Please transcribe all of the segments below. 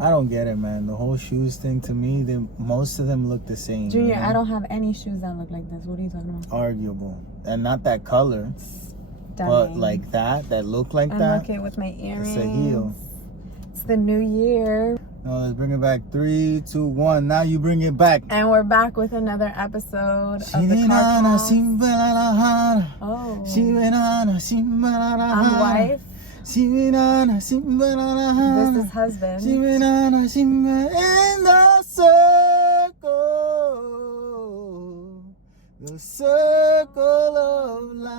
I don't get it, man. The whole shoes thing, to me, most of them look the same. Junior, you know? I don't have any shoes that look like this. What are you talking about? Arguable. And not that color. But like that look like that. I'm okay with my earrings. It's a heel. It's the new year. No, let's bring it back. 3, 2, 1. Now you bring it back. And we're back with another episode of the CarCast. Oh. I'm wife. This is husband. In the circle of life.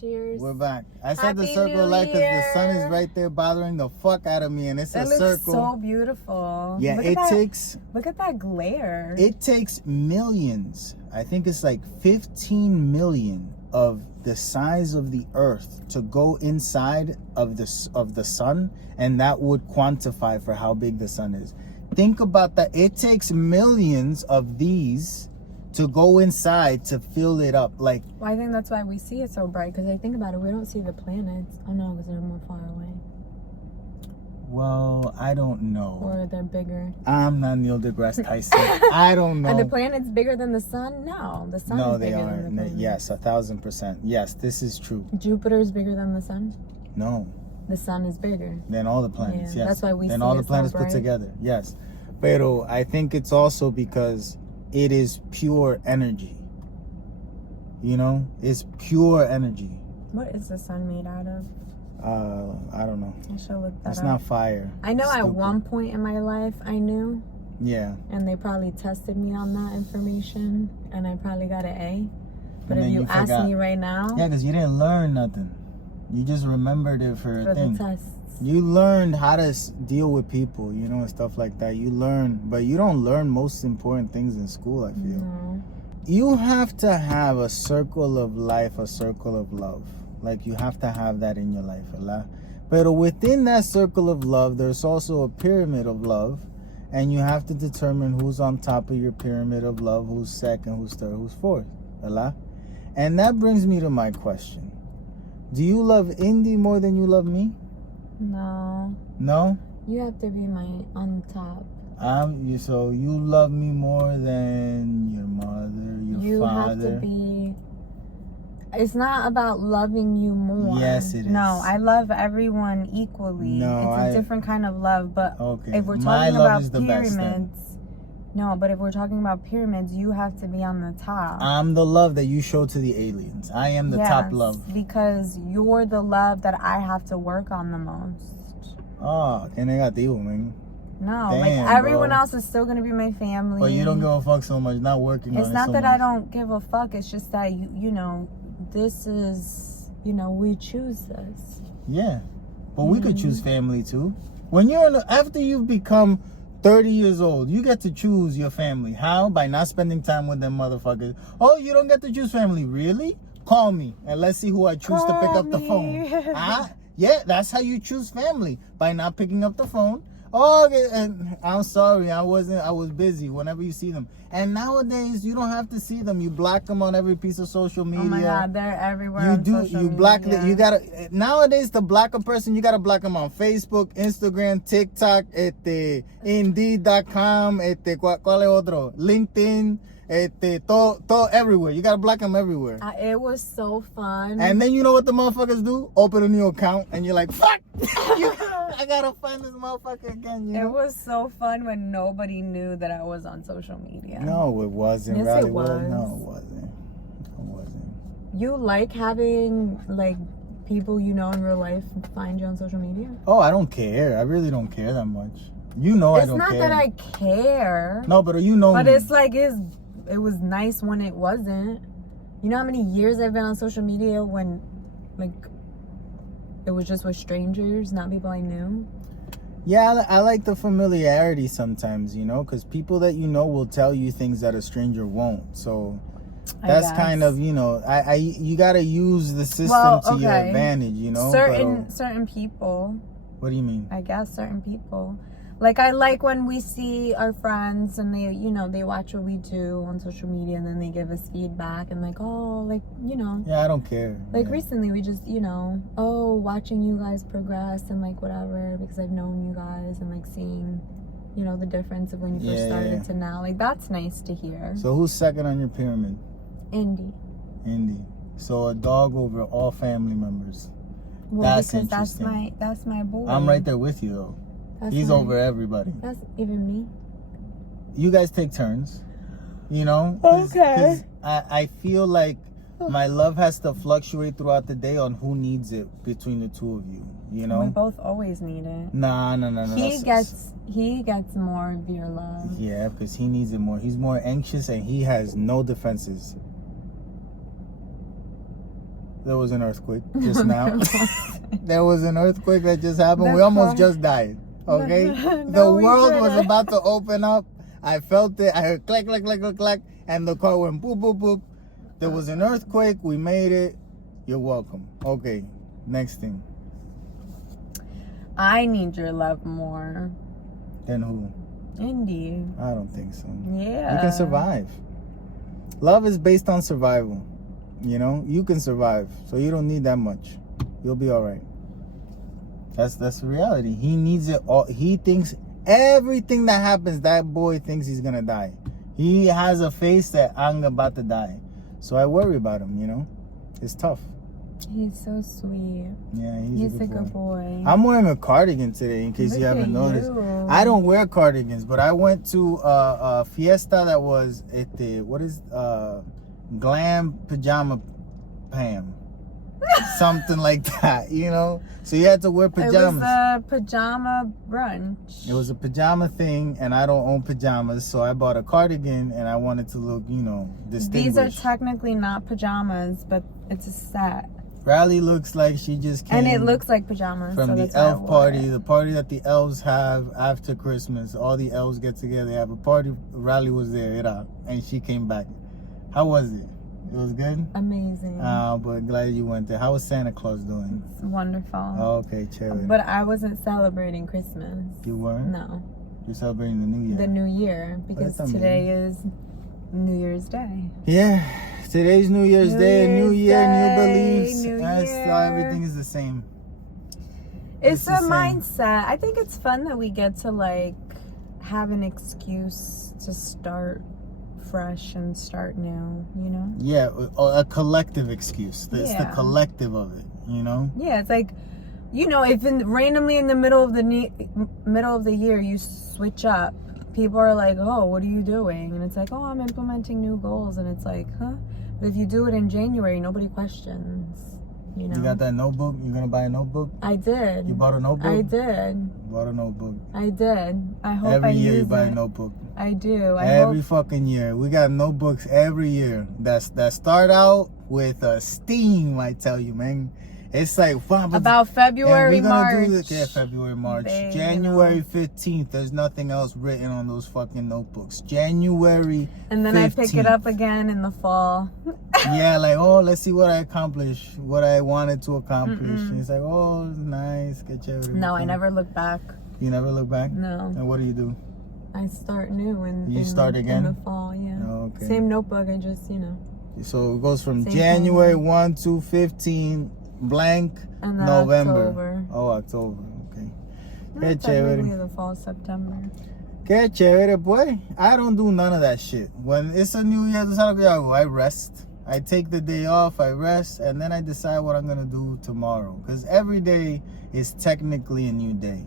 Cheers. We're back. I said Happy the circle New of life because the sun Year. is right there bothering the fuck out of me, and it's That a looks circle. so beautiful. Yeah, look at that glare. It takes millions. I think it's like 15 million of the size of the earth to go inside of the sun, and that would quantify for how big the sun is. Think about that. It takes millions of these to go inside to fill it up. Like, well, I think that's why we see it so bright, because I think about it, we don't see the planets. Oh no, because they're more far away. well, I don't know. Or they're bigger. I'm not Neil deGrasse Tyson. I don't know. Are the planets bigger than the sun? No, the sun No, is they bigger than the aren't. planets. Yes, 1,000%. Yes, this is true. Jupiter's bigger than the sun? No. The sun is bigger. Than all the planets, Yeah, yes. that's why we Than see all it the so planets put bright. together, yes. Pero I think it's also because it is pure energy. You know? It's pure energy. What is the sun made out of? I don't know. I should look that It's up. not fire. I know at Stupid. one point in my life I knew, Yeah. and they probably tested me on that information, and I probably got an A. But And if then you you ask forgot. me right now, Yeah, because you didn't learn nothing. You just remembered it for a for thing. the tests. You learned how to deal with people, you know, and stuff like that. You learn, but you don't learn most important things in school, I feel. No. You have to have a circle of life, a circle of love. Like, you have to have that in your life, Allah. But within that circle of love, there's also a pyramid of love. And you have to determine who's on top of your pyramid of love, who's second, who's third, who's fourth, Allah. And that brings me to my question. Do you love Indy more than you love me? No. No? You have to be on top. So you love me more than your mother, your father. You have to be. It's not about loving you more. Yes, it is. No, I love everyone equally. No, it's a different kind of love. But Okay. if we're My talking love about is the best, then. pyramids, no. But if we're talking about pyramids, you have to be on the top. I'm the love that you show to the aliens. I am the top love. Because you're the love that I have to work on the most. Oh, que negativo, man. No, Damn, like everyone bro. else is still gonna be my family. But you don't give a fuck so much, not working on it. It's not so that much. I don't give a fuck. It's just that you know, this is, you know, we choose this. Yeah, but we could choose family too. When you're after you've become 30 years old, you get to choose your family. How? By not spending time with them motherfuckers. Oh, you don't get to choose family, really? Call me and let's see who I choose to pick up the phone. Yeah, that's how you choose family, by not picking up the phone. Oh, okay, and I'm sorry, I was busy. Whenever you see them, and nowadays you don't have to see them. You block them on every piece of social media. Oh my God, they're everywhere. You on do. social You block. media. You gotta. Nowadays, to block a person, you gotta block them on Facebook, Instagram, TikTok, Indeed.com, ¿cuál es otro? LinkedIn, todo everywhere. You gotta block them everywhere. It was so fun. And then you know what the motherfuckers do? Open a new account, and you're like, fuck. I gotta find this motherfucker again. You know? It was so fun when nobody knew that I was on social media. No, it wasn't. Yes, Riley, it was. No, it wasn't. It wasn't. You like having like people you know in real life find you on social media? Oh, I don't care. I really don't care that much. You know, I don't care. It's not that I care. No, but you know. But me. it's like it was nice when it wasn't. You know how many years I've been on social media when, like, it was just with strangers, not people I knew? Yeah, I like the familiarity sometimes, you know, because people that you know will tell you things that a stranger won't. So that's kind of, you know, you gotta use the system to your advantage, you know. Certain people. What do you mean? I guess certain people. Like, I like when we see our friends and they, you know, they watch what we do on social media and then they give us feedback and like, oh, like, you know. Yeah, I don't care. Like, yeah. recently we just, you know, oh, watching you guys progress and like whatever, because I've known you guys and like seeing, you know, the difference of when you first started to now. Like, that's nice to hear. So who's second on your pyramid? Indy. So a dog over all family members. Well, That's because interesting. that's my boy. I'm right there with you though. He's over everybody. That's even me. You guys take turns, you know? Okay. I feel like my love has to fluctuate throughout the day on who needs it between the two of you, you know? We both always need it. No. He gets more of your love. Yeah, because he needs it more. He's more anxious and he has no defenses. There was an earthquake just now. There was an earthquake that just happened. We almost just died. Okay? The world was about to open up. I felt it. I heard clack, clack, clack, clack, clack. And the car went boop, boop, boop. There was an earthquake. We made it. You're welcome. Okay. Next thing. I need your love more. Then who? Indy. I don't think so. Yeah. You can survive. Love is based on survival. You know? You can survive. So you don't need that much. You'll be all right. That's the reality. He needs it all. He thinks everything that happens, that boy thinks he's gonna die. He has a face that I'm about to die. So I worry about him, you know? It's tough. He's so sweet. Yeah, he's a good boy. I'm wearing a cardigan today, in case you haven't noticed. I don't wear cardigans, but I went to a fiesta that was at the, Glam Pajama Pam. Something like that, you know? So you had to wear pajamas. It was a pajama brunch. It was a pajama thing, and I don't own pajamas, so I bought a cardigan, and I wanted to look, you know, distinguished. These are technically not pajamas, but it's a set. Riley looks like she just came. And it looks like pajamas. From so the that's why elf party, the party that the elves have after Christmas. All the elves get together, they have a party. Riley was there, and she came back. How was it? It was good? Amazing. But glad you went there. How was Santa Claus doing? It's wonderful. Oh, okay, cherry. But I wasn't celebrating Christmas. You weren't? No. You're celebrating the New Year. The New Year, because today is New Year's Day. Yeah, today's New Year's Day. New Year, new beliefs. New That's Year. Everything is the same. It's a mindset. I think it's fun that we get to like have an excuse to start fresh and start new, you know? Yeah, a collective excuse. It's the collective of it, you know? Yeah, it's like, you know, if randomly in the middle of the year you switch up, people are like, oh, what are you doing? And it's like, oh, I'm implementing new goals. And it's like, huh? But if you do it in January, nobody questions, you know? You got that notebook? You gonna buy a notebook? I did. You bought a notebook? I did. Bought a notebook. I did. I hope every I year use you buy it. a notebook. I do. Every fucking year. We got notebooks every year that start out with steam, I tell you, man. It's like about February, March. February, March. They, January 15th. There's nothing else written on those fucking notebooks. January 15th. And then I pick it up again in the fall. Yeah, like, oh, let's see what I accomplished, what I wanted to accomplish. And it's like, oh, nice. Get your No, I never look back. You never look back? No. And what do you do? I start new and you start again in the fall. Yeah. Oh, okay. Same notebook. I just, you know. So it goes from Same January thing. 1 to 15 blank and then November. October. Oh, October. Okay. Qué chévere. The fall, September. Qué chévere, boy. I don't do none of that shit. When it's a New Year's, I rest. I take the day off, I rest, and then I decide what I'm gonna do tomorrow. Because every day is technically a new day.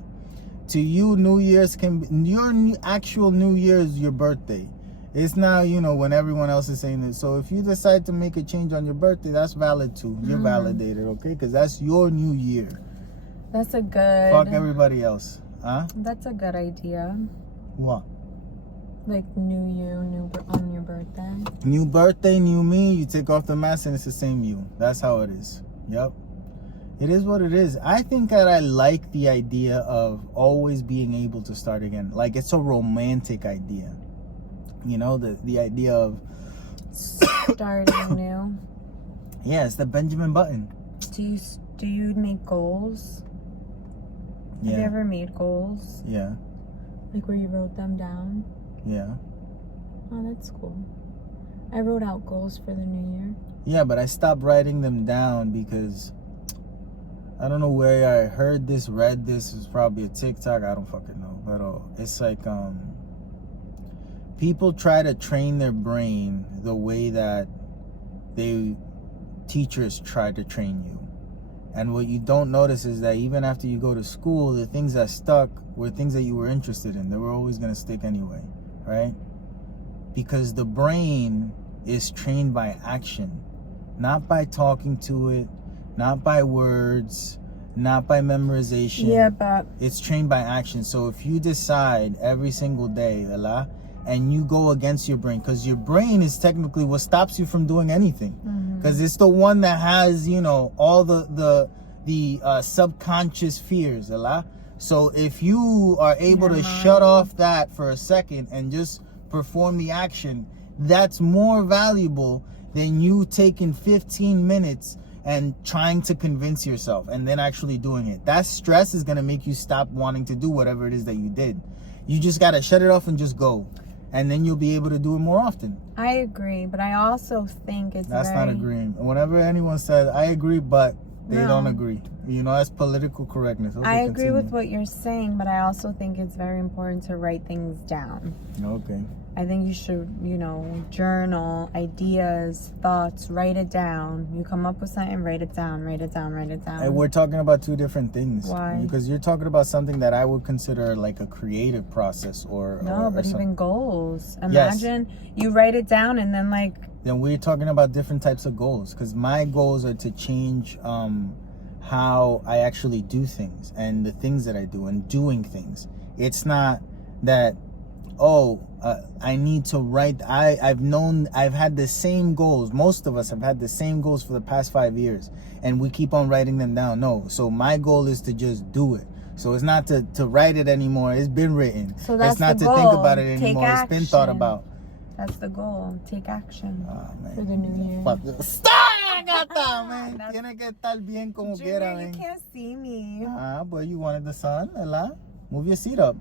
To you, New Year's can be your actual New Year's, your birthday. It's now, you know, when everyone else is saying it. So if you decide to make a change on your birthday, that's valid too. You're validated, okay? Because that's your new year. That's a good. Fuck everybody else, huh? That's a good idea. What? Like new you, on your birthday. New birthday, new me. You take off the mask and it's the same you. That's how it is. Yep. It is what it is. I think that I like the idea of always being able to start again. Like, it's a romantic idea. You know, the idea of starting new. Yeah, it's the Benjamin Button. Do you make goals? Yeah. Have you ever made goals? Yeah. Like where you wrote them down? Yeah. Oh, that's cool. I wrote out goals for the new year. Yeah, but I stopped writing them down because I don't know where I heard this, read this. It's probably a TikTok. I don't fucking know. But it's like people try to train their brain the way that teachers try to train you. And what you don't notice is that even after you go to school, the things that stuck were things that you were interested in. They were always going to stick anyway, right? Because the brain is trained by action, not by talking to it, not by words, not by memorization. Yeah, but it's trained by action. So if you decide every single day, Allah, and you go against your brain, because your brain is technically what stops you from doing anything, because it's the one that has, you know, all the subconscious fears, Allah. So if you are able to shut off that for a second and just perform the action, that's more valuable than you taking 15 minutes and trying to convince yourself and then actually doing it. That stress is going to make you stop wanting to do whatever it is that you did. You just got to shut it off and just go. And then you'll be able to do it more often. I agree, but I also think That's not agreeing. Whenever anyone says, I agree, but they don't agree. You know, that's political correctness. Okay, I agree with what you're saying, but I also think it's very important to write things down. Okay. I think you should, you know, journal ideas, thoughts, write it down. You come up with something, write it down, write it down, write it down. And we're talking about two different things. Why? Because you're talking about something that I would consider like a creative process but even goals. Imagine you write it down and then like... Then we're talking about different types of goals. Because my goals are to change how I actually do things and the things that I do and doing things. It's not that... I need to write. I've had the same goals. Most of us have had the same goals for the past 5 years, and we keep on writing them down. No, so my goal is to just do it. So it's not to write it anymore. It's been written. So that's it's not the to goal. think about it Take anymore. action. It's been thought about. That's the goal. Take action Man. for the new year. Stop, gata, man. Tiene que estar bien como quiera, You man. can't see me. But you wanted the sun, Ella. Move your seat up.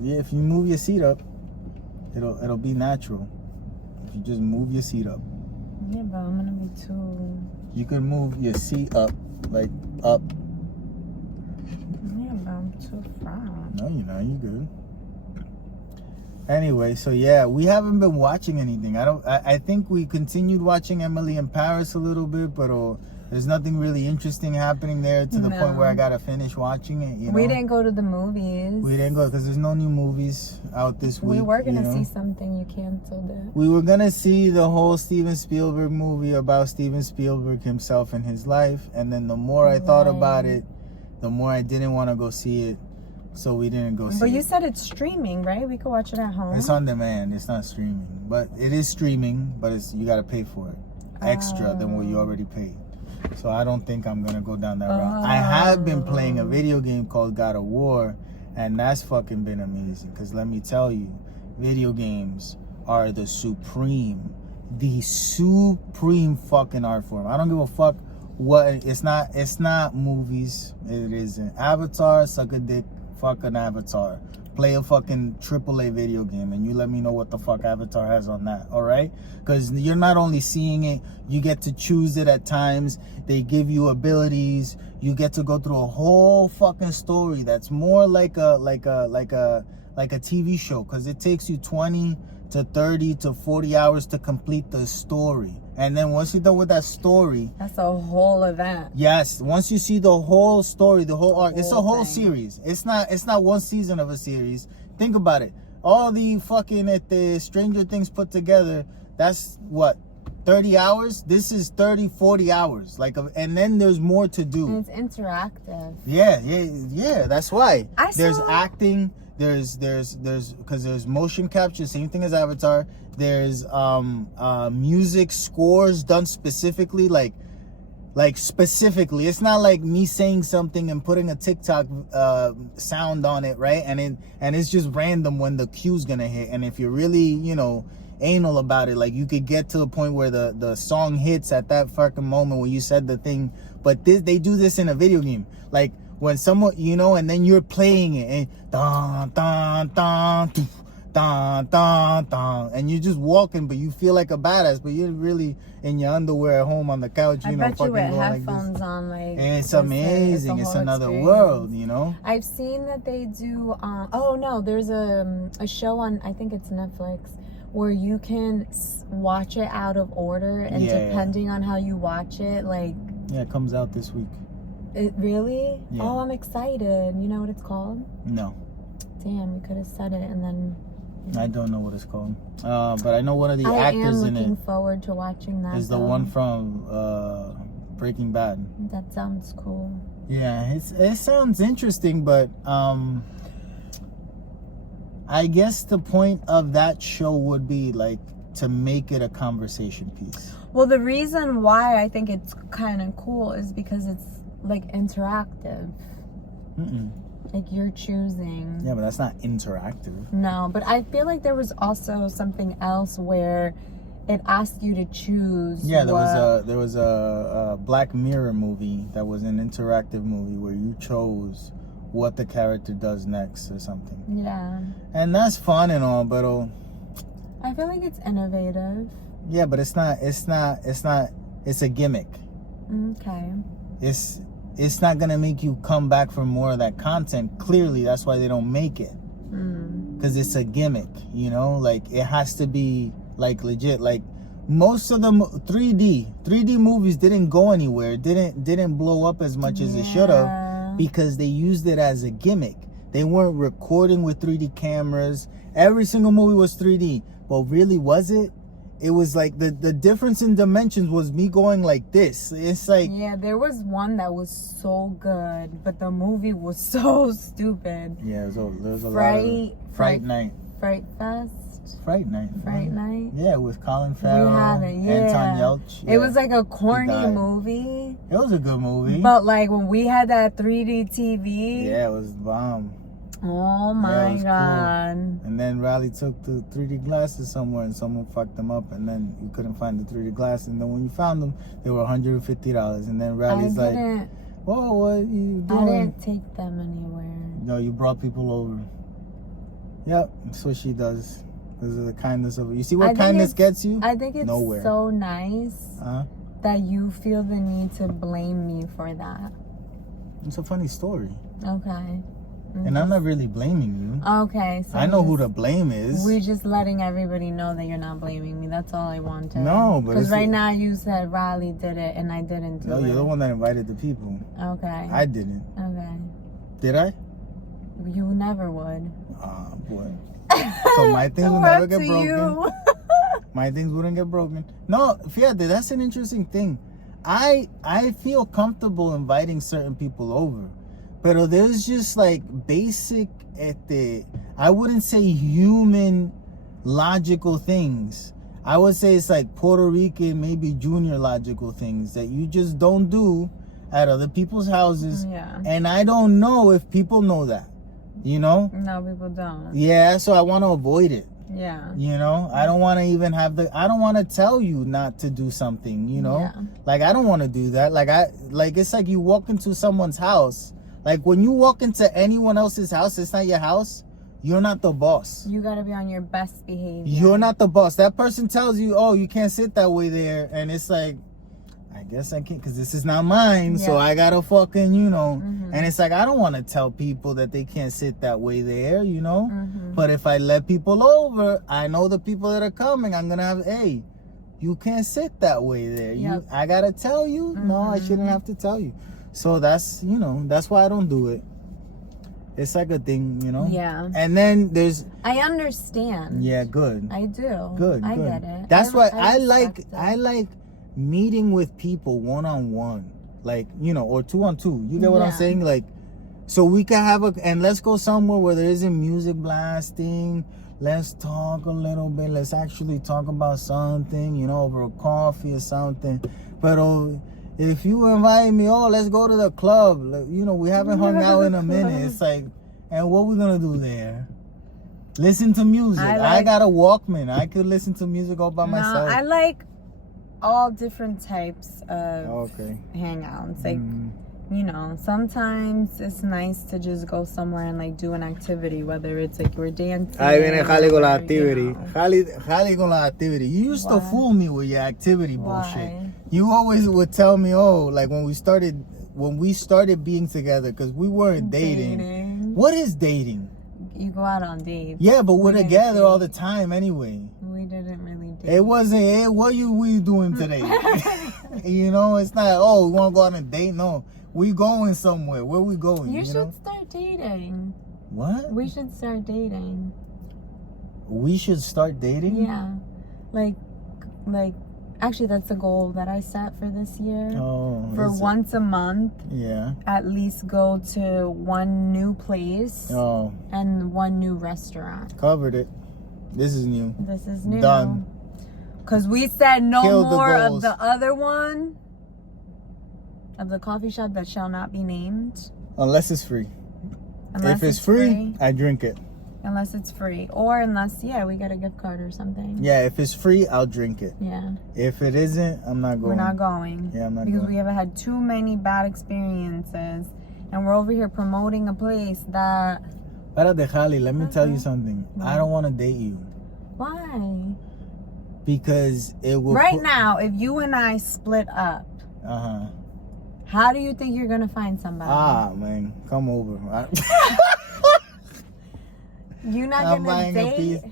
Yeah, if you move your seat up, it'll be natural. If you just move your seat up. Yeah, but I'm gonna be too... You can move your seat up, like up. Yeah, but I'm too fat. No, you're not. You're good. Anyway, so yeah, we haven't been watching anything. I think we continued watching Emily in Paris a little bit, but there's nothing really interesting happening there to the point where I gotta finish watching it. You know? We didn't go to the movies. We didn't go because there's no new movies out this week. We were gonna see something. You canceled it. We were gonna see the whole Steven Spielberg movie about Steven Spielberg himself and his life, and then the more I thought about it, the more I didn't want to go see it. So we didn't go see it. But you said it's streaming, right? We could watch it at home. It's on demand. It's not streaming. But it is streaming, but you got to pay for it. Extra than what you already paid. So I don't think I'm going to go down that route. I have been playing a video game called God of War, and that's fucking been amazing. Because let me tell you, video games are the supreme fucking art form. I don't give a fuck what... It's not movies. It isn't. Avatar, suck a dick. Fucking Avatar. Play a fucking AAA video game and you let me know what the fuck Avatar has on that, alright? Because you're not only seeing it, you get to choose it at times. They give you abilities. You get to go through a whole fucking story that's more like a TV show, because it takes you 20 to 30 to 40 hours to complete the story. And then once you're done with that story, that's a whole event. Yes, once you see the whole story, the whole arc, it's a whole series. It's not one season of a series. Think about it. All the fucking Stranger Things put together, that's what, 30 hours? This is 30, 40 hours. And then there's more to do. And it's interactive. Yeah, that's why. There's acting. There's because there's motion capture, same thing as Avatar. There's music scores done specifically, like specifically. It's not like me saying something and putting a TikTok sound on it, right? And it's just random when the cue's gonna hit. And if you're really, anal about it, like you could get to the point where the song hits at that fucking moment when you said the thing. But they do this in a video game. Like when someone, you know, and then you're playing it and dun dun dun dun dun dun dun, and you're just walking, but you feel like a badass, but you're really in your underwear at home on the couch, you know, bet you fucking with going headphones like this. on, like, And it's amazing. It's another world, you know. I've seen that they do. Oh no, there's a show on, I think it's Netflix, where you can watch it out of order, and depending on how you watch it, like. Yeah, it comes out this week. It really? Yeah. Oh, I'm excited. You know what it's called? No. Damn, we could have said it and then. I don't know what it's called. But I know one of the actors in it. I am looking forward to watching that. Is the one from Breaking Bad. That sounds cool. Yeah, it sounds interesting, but I guess the point of that show would be like to make it a conversation piece. Well, the reason why I think it's kind of cool is because it's like interactive. Like you're choosing. Yeah, but that's not interactive. No, but I feel like there was also something else where it asked you to choose. Yeah, there was a Black Mirror movie that was an interactive movie where you chose what the character does next or something. Yeah. And that's fun and all, but I feel like it's innovative. Yeah, but it's not. It's a gimmick. Okay. It's not gonna make you come back for more of that content. Clearly, that's why they don't make it. Because it's a gimmick, you know. Like it has to be like legit. Like most of the 3D movies didn't go anywhere. Didn't blow up as much as it should have because they used it as a gimmick. They weren't recording with 3D cameras. Every single movie was 3D, but really was it? It was like the difference in dimensions was me going like this. It's like... Yeah, there was one that was so good, but the movie was so stupid. Yeah, there was a lot of... Fright Night. Fright Fest? Fright Night. Fright Night? Yeah, with Colin Farrell, Anton Yelchin. It was like a corny movie. It was a good movie. But like when we had that 3D TV... Yeah, it was bomb. Oh my God. Cool. And then Riley took the 3D glasses somewhere and someone fucked them up, and then you couldn't find the 3D glasses, and then when you found them they were $150, and then Riley's like, whoa, what are you doing? I didn't take them anywhere. No, you brought people over. Yep, that's what she does because of the kindness of it. You see what kindness gets you? I think it's nowhere. So nice that you feel the need to blame me for that. It's a funny story. Okay. And I'm not really blaming you. Okay. So I know who to blame is. We're just letting everybody know that you're not blaming me. That's all I wanted. No, but... Because right now you said Riley did it and I didn't do it. No, you're the one that invited the people. Okay. I didn't. Okay. Did I? You never would. Oh, boy. So my things will never get broken. My things wouldn't get broken. No, Fiat, that's an interesting thing. I feel comfortable inviting certain people over. But there's just like basic I wouldn't say human logical things. I would say it's like Puerto Rican, maybe junior logical things that you just don't do at other people's houses. Yeah. And I don't know if people know that, you know? No, people don't. Yeah, so I want to avoid it. Yeah. You know, I don't want to even have I don't want to tell you not to do something, you know? Yeah. Like, I don't want to do that. Like, it's like you walk into someone's house. Like, when you walk into anyone else's house, it's not your house. You're not the boss. You got to be on your best behavior. You're not the boss. That person tells you, oh, you can't sit that way there. And it's like, I guess I can't because this is not mine. Yeah. So I got to fucking, you know. And it's like, I don't want to tell people that they can't sit that way there, you know. But if I let people over, I know the people that are coming, I'm going to have, hey, you can't sit that way there. Yep. I got to tell you. No, I shouldn't have to tell you. So that's, you know, that's why I don't do it. It's like a thing, you know? Yeah. And then there's... I understand. Yeah, good. I do. Good. I get it. That's why I like meeting with people one-on-one. Like, you know, or two-on-two. You get what I'm saying? Like, so we can have and let's go somewhere where there isn't music blasting. Let's talk a little bit. Let's actually talk about something, you know, over a coffee or something. But... if you invite me, let's go to the club. You know, we haven't hung out in a minute. It's like, and what we gonna do there? Listen to music. I got a Walkman. I could listen to music all by myself. I like all different types of hangouts. Like, you know, sometimes it's nice to just go somewhere and like do an activity, whether it's like you're dancing. Ahí viene Jali con la or, activity. you know. Jali con la activity. You used to Why? fool me with your activity bullshit. Why? You always would tell me, oh, like when we started being together, because we weren't dating. What is dating? You go out on dates. Yeah, but we're We didn't together all date. the time anyway. We didn't really date. It wasn't, hey, what we doing today? You know, it's not, oh, we want to go on a date. No, we going somewhere. Where we going? You should know? start dating. What? We should start dating. We should start dating? Yeah. Like, actually, that's a goal that I set for this year. Oh. For once a month, Yeah. at least go to one new place Oh. and one new restaurant. Covered it. This is new. This is new. Done. Because we said no Killed the more of goals. the other one, of the coffee shop that shall not be named. Unless it's free. Unless if it's free, I drink it. Unless it's free. Or unless, we get a gift card or something. Yeah, if it's free, I'll drink it. Yeah. If it isn't, I'm not going. We're not going. Yeah, I'm not because going. we have had too many bad experiences. And we're over here promoting a place that... Espérate, Jali, let me tell you something. I don't want to date you. Why? Because it will... Right now, if you and I split up, Uh-huh. how do you think you're going to find somebody? Ah, man. Come over. You're not I'm going buying to a date? piece.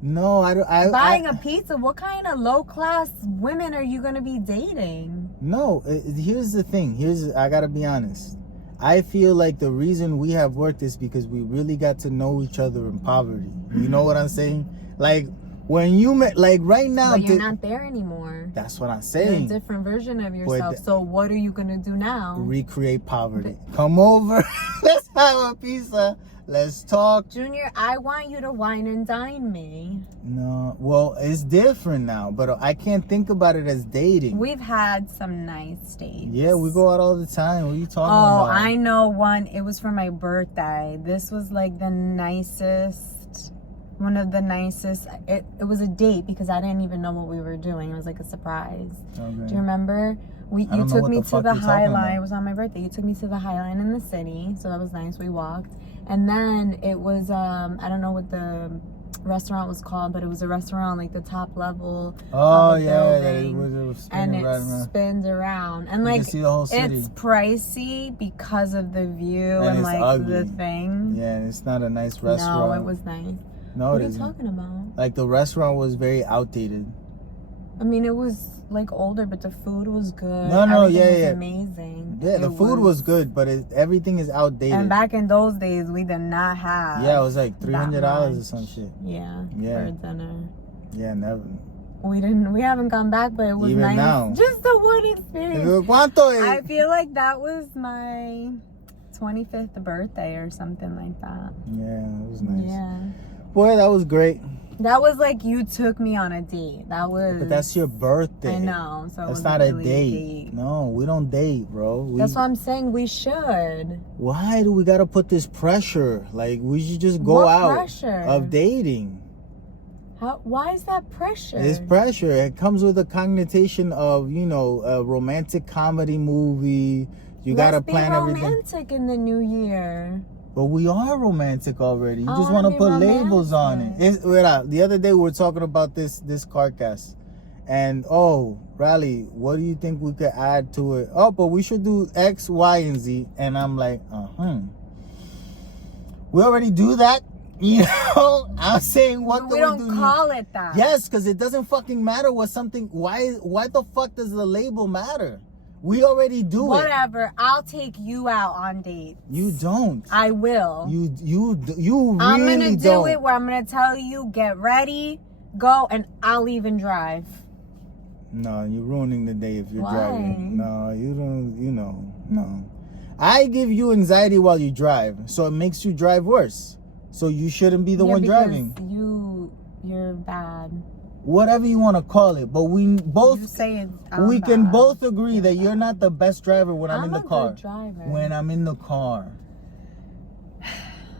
No, I don't... Buying a pizza? What kind of low-class women are you going to be dating? No, here's the thing. I got to be honest. I feel like the reason we have worked is because we really got to know each other in poverty. You know what I'm saying? Like, when you met, like right now... But you're not there anymore. That's what I'm You're saying. a different version of yourself. So what are you going to do now? Recreate poverty. Come over. Let's have a pizza. Let's talk. Junior, I want you to wine and dine me. No, well, it's different now, but I can't think about it as dating. We've had some nice dates. Yeah, we go out all the time. What are you talking Oh, about? I know one. It was for my birthday. This was like the nicest, one of the nicest. It was a date because I didn't even know what we were doing. It was like a surprise. Okay. Do you remember? You don't know took what me the to fuck the you're talking High about. Line. It was on my birthday. You took me to the High Line in the city, so that was nice. We walked, and then it was I don't know what the restaurant was called, but it was a restaurant on like the top level Oh, of a yeah, building, it was and spinning it right around. spins around, and You like can see the whole city. it's pricey because of the view And and it's like ugly. the thing. Yeah, and it's not a nice restaurant. No, it was nice. No, What it are you isn't. talking about? Like the restaurant was very outdated. I mean, it was like older, but the food was good. No, no, Everything was yeah. amazing. Yeah, the food was good, but everything is outdated. And back in those days, we did not have. Yeah, it was like $300 or much. some shit. Yeah. Yeah. For dinner. Yeah, never. We haven't gone back, but it was Even nice. now. Just a one experience. ¿Cuánto es? I feel like that was my 25th birthday or something like that. Yeah, it was nice. Yeah. Boy, that was great. That was like you took me on a date. That was. But that's your birthday. I know. So it That's wasn't not a really date. No, we don't date, bro. That's what I'm saying. We should. Why do we gotta put this pressure? Like, we should just go What out pressure? of dating. Why is that pressure? It's pressure. It comes with a connotation of, a romantic comedy movie. You gotta plan Let's be everything. romantic in the new year. But we are romantic already. You I just wanna want to be put labels on it. romantic. The other day we were talking about this CarCast. And, Riley, what do you think we could add to it? Oh, but we should do X, Y, and Z. And I'm like, we already do that? You know? I'm saying what We don't call it that. Yes, because it doesn't fucking matter what something... Why the fuck does the label matter? We already do it. Whatever. I'll take you out on dates. You don't. I will. You really I'm gonna do don't. it where I'm gonna tell you, get ready, go, and I'll even drive. No, you're ruining the day if you're Why? driving. No, you don't. No. I give you anxiety while you drive, so it makes you drive worse. So you shouldn't be the one because driving. You're bad. Whatever you want to call it, but we both You say we can bad. both agree that you're not the best driver when I'm in the car. I'm a good driver. When I'm in the car.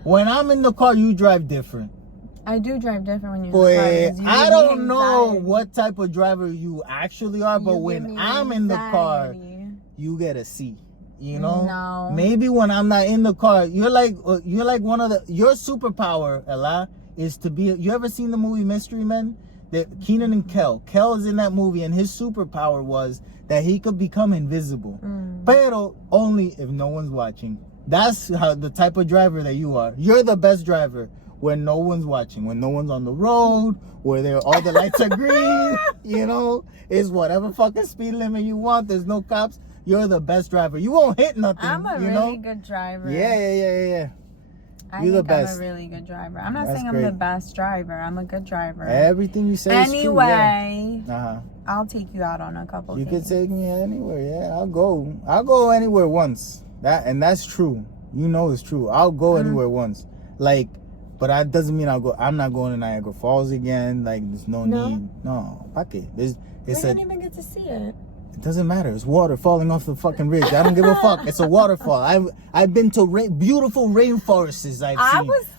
When I'm in the car, you drive different. I do drive different when you're Boy, in the car. because you I give me don't know anxiety. what type of driver you actually are, but You give when me I'm in the car, anxiety. you get a C. You know, No. maybe when I'm not in the car, you're like one of your superpower, Ella, is to be. You ever seen the movie Mystery Men? That Keenan and Kel. Kel is in that movie, and his superpower was that he could become invisible, pero only if no one's watching. That's how the type of driver that you are. You're the best driver when no one's watching, when no one's on the road, where all the lights are green. You know, it's whatever fucking speed limit you want. There's no cops. You're the best driver. You won't hit nothing. I'm a really good driver. Yeah. You're the best. I'm a really good driver. I'm not saying I'm the best driver. I'm a good driver. Everything you say is true. Anyway, I'll take you out on a couple. You can take me anywhere. Yeah, I'll go anywhere once. That's true. You know it's true. I'll go anywhere once. Like, but that doesn't mean I'll go. I'm not going to Niagara Falls again. Like, there's no need. No, fuck it. We didn't even get to see it. It doesn't matter. It's water falling off the fucking ridge. I don't give a fuck. It's a waterfall. I've been to beautiful rainforests.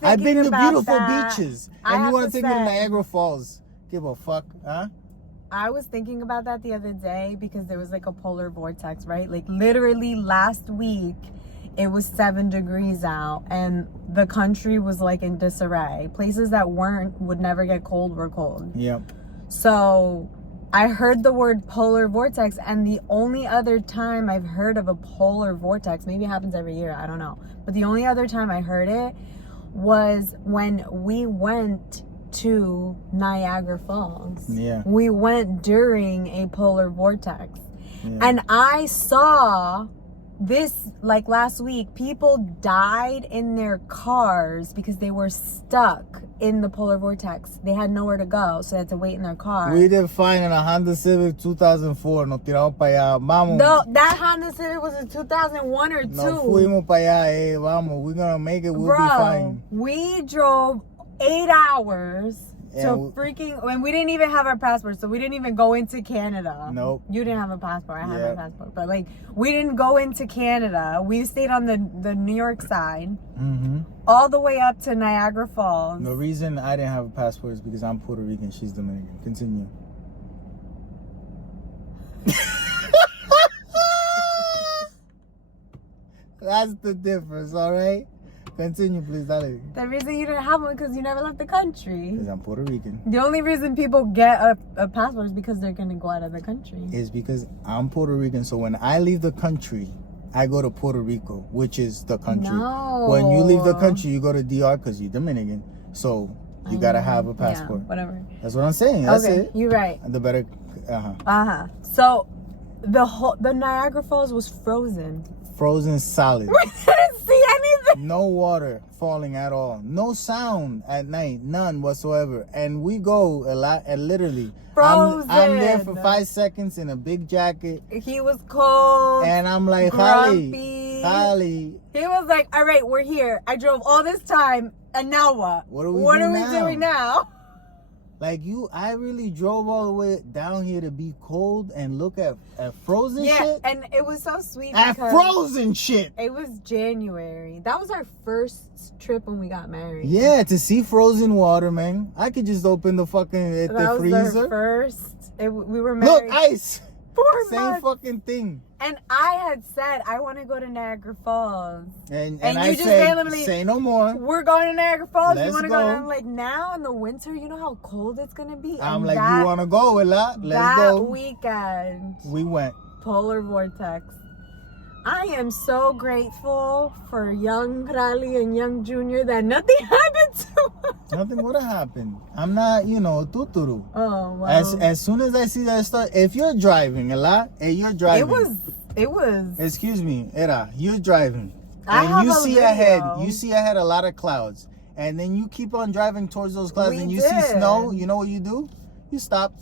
I've been to beautiful beaches. And you want to take me to Niagara Falls? Give a fuck, huh? I was thinking about that the other day because there was like a polar vortex, right? Like literally last week, it was 7 degrees out and the country was like in disarray. Places that would never get cold were cold. Yep. So I heard the word polar vortex, and the only other time I've heard of a polar vortex, maybe it happens every year, I don't know, but the only other time I heard it was when we went to Niagara Falls. Yeah. We went during a polar vortex. Yeah. And I saw this, like last week, people died in their cars because they were stuck in the polar vortex. They had nowhere to go, so they had to wait in their car. We did fine in a Honda Civic 2004. Nos tiramos para allá. Vamos. No, that Honda Civic was in 2001 or 2. Nos fuimos para allá. Vamos. We're going to make it. We'll be fine. We drove 8 hours. So freaking, and we didn't even have our passport, so we didn't even go into Canada. Nope. You didn't have a passport. I had my passport, but like we didn't go into Canada. We stayed on the New York side, all the way up to Niagara Falls. The reason I didn't have a passport is because I'm Puerto Rican. She's Dominican. Continue. That's the difference, all right? Continue, please, darling. The reason you didn't have one because you never left the country. Because I'm Puerto Rican. The only reason people get a passport is because they're going to go out of the country. Is because I'm Puerto Rican, so when I leave the country, I go to Puerto Rico, which is the country. No. When you leave the country, you go to DR because you're Dominican. So you got to have a passport. Yeah, whatever. That's what I'm saying. That's it. You're right. The better, So the Niagara Falls was frozen. Frozen solid. We didn't see anything. No water falling at all. No sound at night. None whatsoever. And we go a lot, and literally, frozen. I'm there for 5 seconds in a big jacket. He was cold. And I'm like, grumpy. Holly. He was like, all right, we're here. I drove all this time, and now what? What are we doing now? Like I really drove all the way down here to be cold and look at frozen shit. Yeah, and it was so sweet. At frozen shit. It was January. That was our first trip when we got married. Yeah, to see frozen water, man. I could just open the fucking the freezer. Was our first. We were married. Look, ice. 4 Same months. fucking thing. And I had said I want to go to Niagara Falls. And you I just said, randomly say no more. We're going to Niagara Falls. Let's you want to go. go? And I'm like, now in the winter, you know how cold it's gonna be. I'm like, you want to go, Ella? Let's go. That weekend, we went. Polar vortex. I am so grateful for young Raleigh and young Junior that nothing happened to us. Nothing would have happened. I'm not, tuturu. Oh, wow. As soon as I see that start, if you're driving a lot, and you're driving. It was. Excuse me, Era, you're driving. I have you a see video. ahead a lot of clouds. And then you keep on driving towards those clouds and you see did. snow. You know what you do? You stop.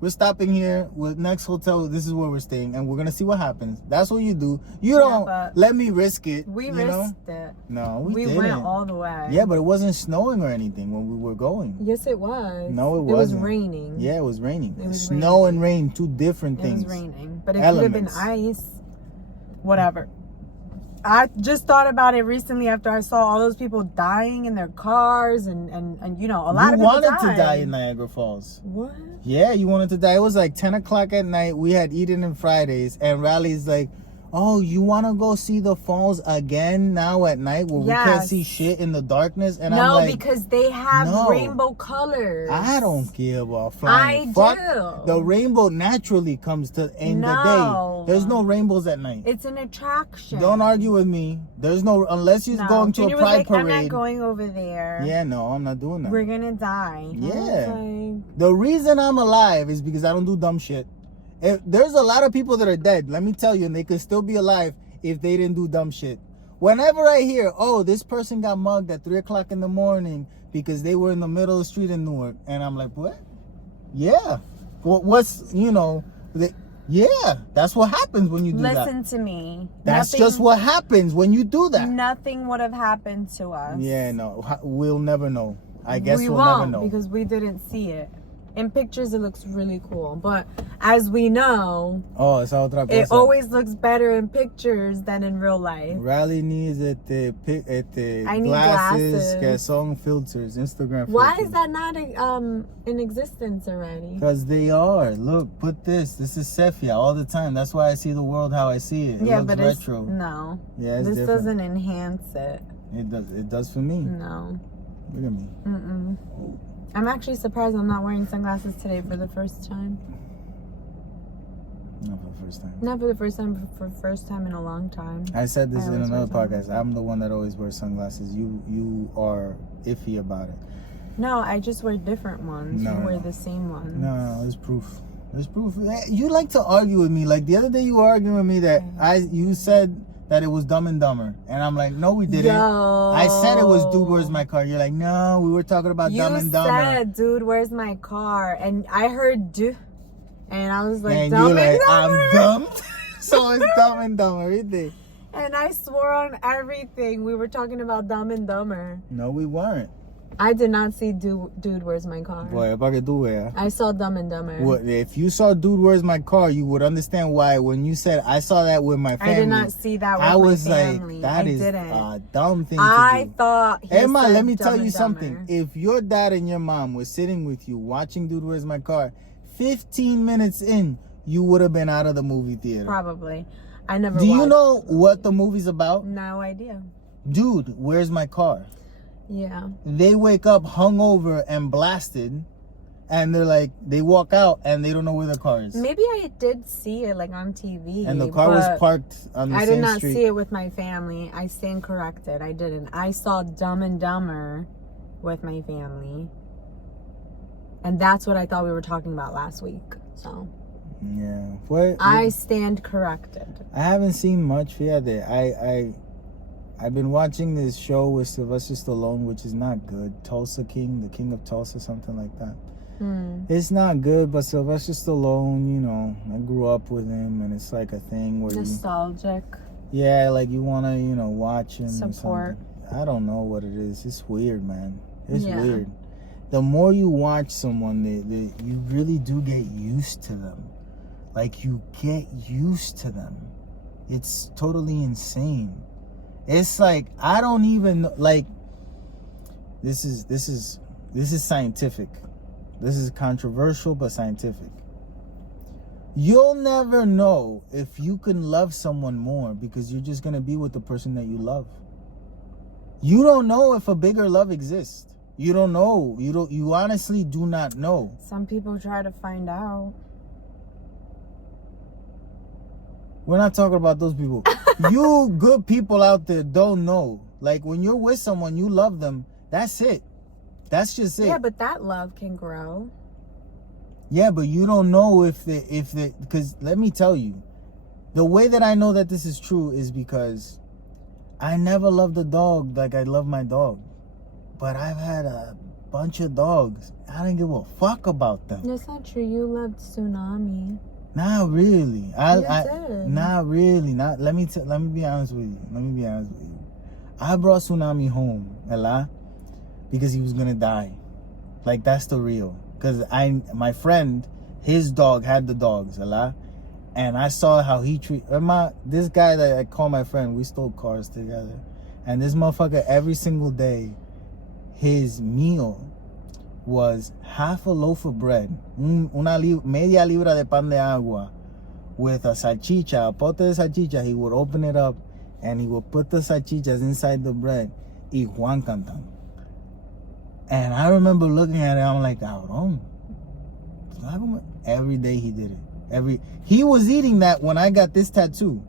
We're stopping here with next hotel. This is where we're staying, and we're gonna see what happens. That's what you do. You don't let me risk it. We risked it. No, we didn't. went all the way. Yeah, but it wasn't snowing or anything when we were going. Yes, it was. No, it wasn't. It was raining. Yeah, it was raining. It was Snow raining. and rain, two different things. It was raining, but it could have been ice. Whatever. I just thought about it recently after I saw all those people dying in their cars and a lot of people wanted to die in Niagara Falls. What? Yeah, you wanted to die. It was like 10 o'clock at night. We had eaten in Fridays, and Raleigh's like, Oh, you want to go see the falls again now at night where we can't Yes. see shit in the darkness? And No, I'm like, because they have no. rainbow colors. I don't give a flying I fuck. do. The rainbow naturally comes to in the No. day. There's no rainbows at night. It's an attraction. Don't argue with me. There's no, unless you're going to Junior a was pride like, parade. I'm not going over there. Yeah, no, I'm not doing that. We're gonna die. I was Yeah. like, The reason I'm alive is because I don't do dumb shit. There's a lot of people that are dead, let me tell you, and they could still be alive if they didn't do dumb shit. Whenever I hear, oh, this person got mugged at 3 o'clock in the morning because they were in the middle of the street in Newark, and I'm like, what? Yeah. What's, you know, yeah, that's what happens when you do that. listen to me. That's just what happens when you do that. Nothing would have happened to us. Yeah, no, we'll never know. I guess we we'll won't never know. because we didn't see it. In pictures, it looks really cool, but as we know, Oh, esa otra cosa. it always looks better in pictures than in real life. Riley needs I need glasses glasses. que son filters, Instagram filters. Why is that not in existence already? Because they are. Look, put this. This is sepia all the time. That's why I see the world how I see it. It Yeah, looks but retro. no. Yeah, it's This different. doesn't enhance it. It does. It does for me. No. Look at me. Mm-mm. I'm actually surprised I'm not wearing sunglasses today for the first time. Not for the first time. Not for the first time, for the first time in a long time. I said this I in always another wear podcast. I'm the one that always wears sunglasses. You are iffy about it. No, I just wear different ones. No, You wear no. the same ones. No, there's proof. There's proof. You like to argue with me. Like the other day, you were arguing with me that you said that it was Dumb and Dumber, and I'm like, no, we didn't. Yo. I said it was Dude, Where's My Car? You're like, no, we were talking about Dumb and Dumber. You said, dude, where's my car? And I heard, dude, and I was like, And Dumb you're and like, Dumber. I'm dumb. So it's Dumb and Dumber, everything. And I swore on everything. We were talking about Dumb and Dumber. No, we weren't. I did not see Dude, Where's My Car? Boy, para que tú veas. I saw Dumb and Dumber. Well, if you saw Dude, Where's My Car, you would understand why when you said, I saw that with my family. I did not see that with I was my family. like, that I is didn't. a dumb thing to I do. thought he Emma, said let me Dumb tell you and something. Dumber. If your dad and your mom were sitting with you watching Dude, Where's My Car, 15 minutes in, you would have been out of the movie theater. Probably. I never Do you watched. know what the movie's about? No idea. Dude, Where's My Car? Yeah. They wake up hungover and blasted, and they're like, they walk out and they don't know where the car is. Maybe I did see it like on TV. And the car was but parked on the I same did not street. see it with my family. I stand corrected. I didn't. I saw Dumb and Dumber with my family. And that's what I thought we were talking about last week. So Yeah. What? I stand corrected. I haven't seen much. Yeah, I've been watching this show with Sylvester Stallone, which is not good. Tulsa King, the King of Tulsa, something like that. It's not good, but Sylvester Stallone, you know, I grew up with him, and it's like a thing where Nostalgic. like you want to, you know, watch him. Support. I don't know what it is. It's weird, man. It's Yeah. weird. The more you watch someone, you really do get used to them. Like, you get used to them. It's totally insane. It's like, I don't even, like, this is scientific. This is controversial, but scientific. You'll never know if you can love someone more because you're just going to be with the person that you love. You don't know if a bigger love exists. You don't know. You honestly do not know. Some people try to find out. We're not talking about those people. You good people out there don't know. Like, when you're with someone, you love them. That's it. That's just it. Yeah, but that love can grow. Yeah, but you don't know if because let me tell you, the way that I know that this is true is because I never loved a dog like I love my dog. But I've had a bunch of dogs. I didn't give a fuck about them. That's not true. You loved Tsunami. Not really. You did. Not really. Not. Let me be honest with you. I brought Tsunami home, Ella, because he was gonna die. Like, that's the real. Because my friend, his dog had the dogs, Ella, and I saw how he this guy that I call my friend. We stole cars together, and this motherfucker every single day, his meal was half a loaf of bread, media libra de pan de agua, with a salchicha, a pote de salchicha. He would open it up and he would put the salchichas inside the bread. Y Juan Cantan. And I remember looking at it, I'm like, cabrón. Every day he did it. He was eating that when I got this tattoo.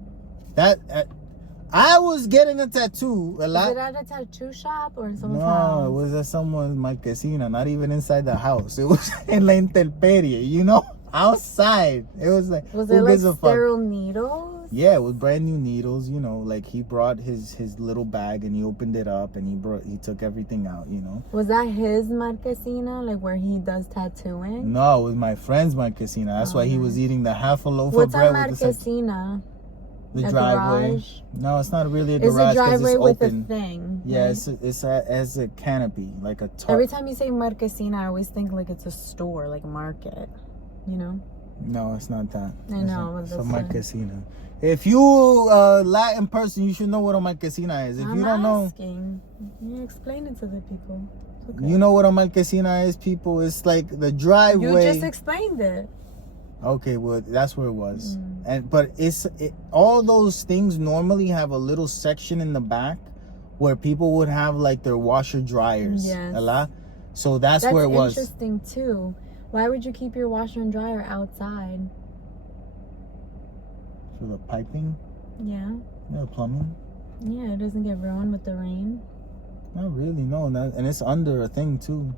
I was getting a tattoo a lot. Was it at a tattoo shop or in someone's house? No, it was at someone's marquesina, not even inside the house. It was in la intemperie, you know, outside. It was like, was who it like gives a fuck? sterile needles? Yeah, it was brand new needles, you know, like he brought his little bag and he opened it up and he took everything out, you know. Was that his marquesina, like where he does tattooing? No, it was my friend's marquesina. That's why he was eating the half a loaf What's of bread a with the marquesina? The a driveway. garage? No, it's not really a It's garage a because driveway it's with open. a thing. Yeah, right? it's as a canopy, like a tarp. Every time you say marquesina, I always think like it's a store, like a market, you know? No, it's not that. I know. It's a marquesina. If you a Latin person, you should know what a marquesina is. If you don't know, you explain it to the people. Okay. you know what a marquesina is, people. It's like the driveway. You just explained it. Okay, well, that's where it was. But all those things normally have a little section in the back where people would have like their washer dryers. Yes. So that's where it was. That's interesting too. Why would you keep your washer and dryer outside? For the piping? Yeah. Yeah, plumbing? Yeah, it doesn't get ruined with the rain. Not really, no. And it's under a thing too.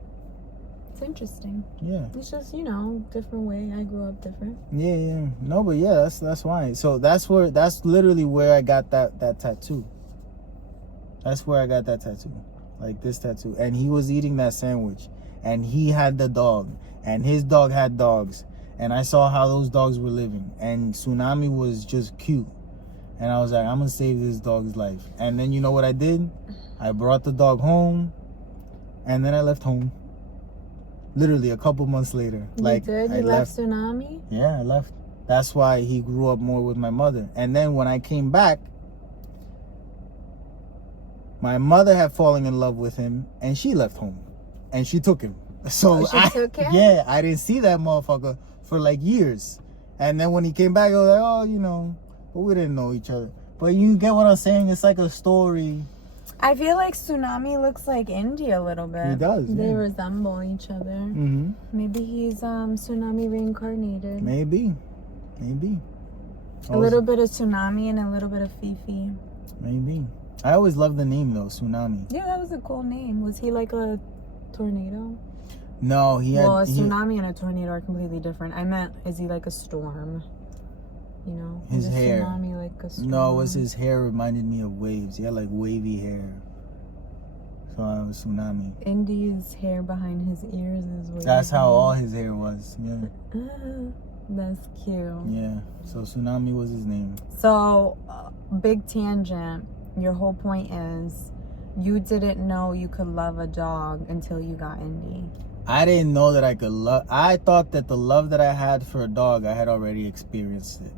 It's interesting. Yeah. It's just, you know, different way. I grew up different. Yeah. No, but yeah, that's why. So that's literally where I got that tattoo. That's where I got that tattoo. Like this tattoo. And he was eating that sandwich. And he had the dog. And his dog had dogs. And I saw how those dogs were living. And Tsunami was just cute. And I was like, I'm going to save this dog's life. And then you know what I did? I brought the dog home. And then I left home. Literally a couple months later. You did? You left Tsunami? Yeah, I left. That's why he grew up more with my mother. And then when I came back, my mother had fallen in love with him. And she left home. And she took him. So she took him? Yeah, I didn't see that motherfucker for like years. And then when he came back, I was like, oh, you know, but we didn't know each other. But you get what I'm saying? It's like a story. I feel like Tsunami looks like Indy a little bit. He does. They yeah. resemble each other. Mm-hmm. Maybe he's Tsunami reincarnated. Maybe. A little bit of Tsunami and a little bit of Fifi. Maybe. I always loved the name though, Tsunami. Yeah, that was a cool name. Was he like a tornado? No, he had... Well, a tsunami and a tornado are completely different. I meant, is he like a storm? You know? His is a hair. Tsunami like a storm? No, it was his hair reminded me of waves. He had like wavy hair. So I was Tsunami. Indy's hair behind his ears is wavy. That's how all his hair was. Yeah. That's cute. Yeah. So Tsunami was his name. So, big tangent. Your whole point is you didn't know you could love a dog until you got Indy. I didn't know that I could love... I thought that the love that I had for a dog, I had already experienced it.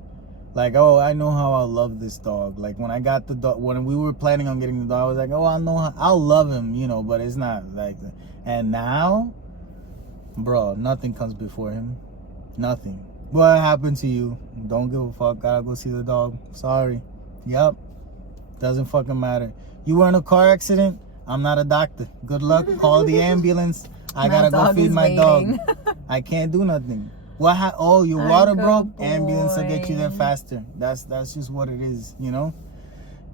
Like, oh, I know how I'll love this dog. Like, when I got the dog... When we were planning on getting the dog, I was like, oh, I'll love him, you know, but it's not like that. And now, bro, nothing comes before him. Nothing. What happened to you? Don't give a fuck. Gotta go see the dog. Sorry. Yup. Doesn't fucking matter. You were in a car accident? I'm not a doctor. Good luck. Call the ambulance. I gotta go feed my dog. I can't do nothing. Oh, your water broke? Ambulance will get you there faster. That's just what it is, you know?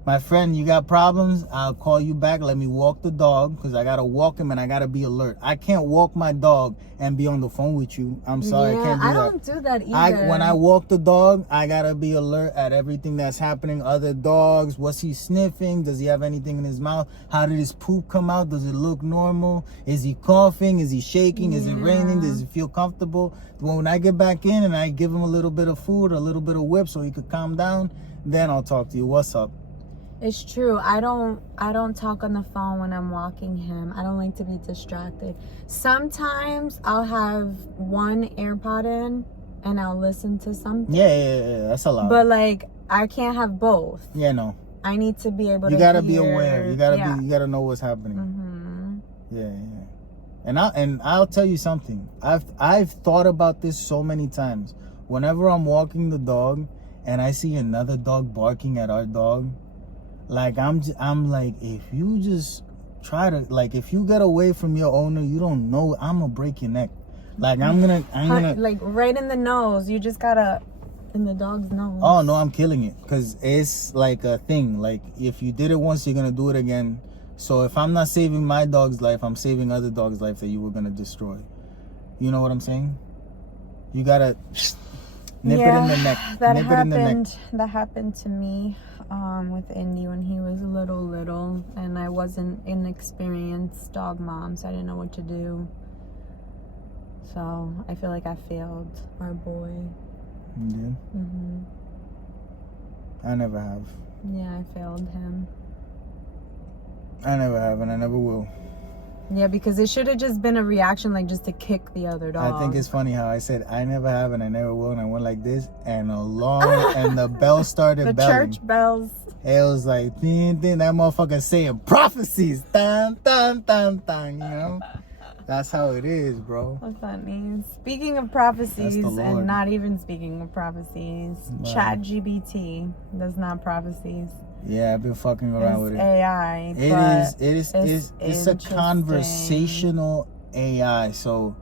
My friend, you got problems? I'll call you back. Let me walk the dog because I gotta walk him and I gotta be alert. I can't walk my dog and be on the phone with you. I'm sorry, I can't do that. I don't do that either. When I walk the dog, I gotta be alert at everything that's happening. Other dogs, what's he sniffing? Does he have anything in his mouth? How did his poop come out? Does it look normal? Is he coughing? Is he shaking? Is it raining? Does he feel comfortable? When I get back in and I give him a little bit of food, a little bit of whip so he could calm down, then I'll talk to you. What's up? It's true. I don't talk on the phone when I'm walking him. I don't like to be distracted. Sometimes I'll have one AirPod in and I'll listen to something. Yeah, that's a lot. But like I can't have both. Yeah, no. I need to be able to. You gotta hear. be aware. You gotta know what's happening. Mm-hmm. Yeah. And I'll tell you something. I've thought about this so many times. whenever I'm walking the dog and I see another dog barking at our dog, like I'm like, if you just try to, like, if you get away from your owner, you don't know, I'm gonna break your neck. Like I'm gonna like right in the nose. You just gotta in the dog's nose. Oh no, I'm killing it, because it's like a thing. Like if you did it once, you're gonna do it again. So if I'm not saving my dog's life, I'm saving other dogs' life that you were gonna destroy. You know what I'm saying? You gotta nip it in the neck. That happened to me with Indy when he was little, and I wasn't an experienced dog mom, so I didn't know what to do. So I feel like I failed our boy. You did? Mm-hmm. I never have. Yeah, I failed him. I never have, and I never will. Yeah, because it should have just been a reaction, like just to kick the other dog. I think it's funny how I said I never have and I never will, and I went like this, and and the bell started belling. The church bells. It was like, ding, ding, that motherfucker saying prophecies, dun, dun, dun, dun, you know? That's how it is, bro. What that means. Speaking of prophecies, and not even speaking of prophecies, ChatGPT does not prophecies. Yeah, I've been fucking around with it. AI. It's a conversational AI. So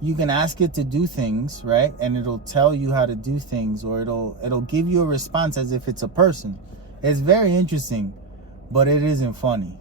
you can ask it to do things, right? And it'll tell you how to do things, or it'll give you a response as if it's a person. It's very interesting, but it isn't funny.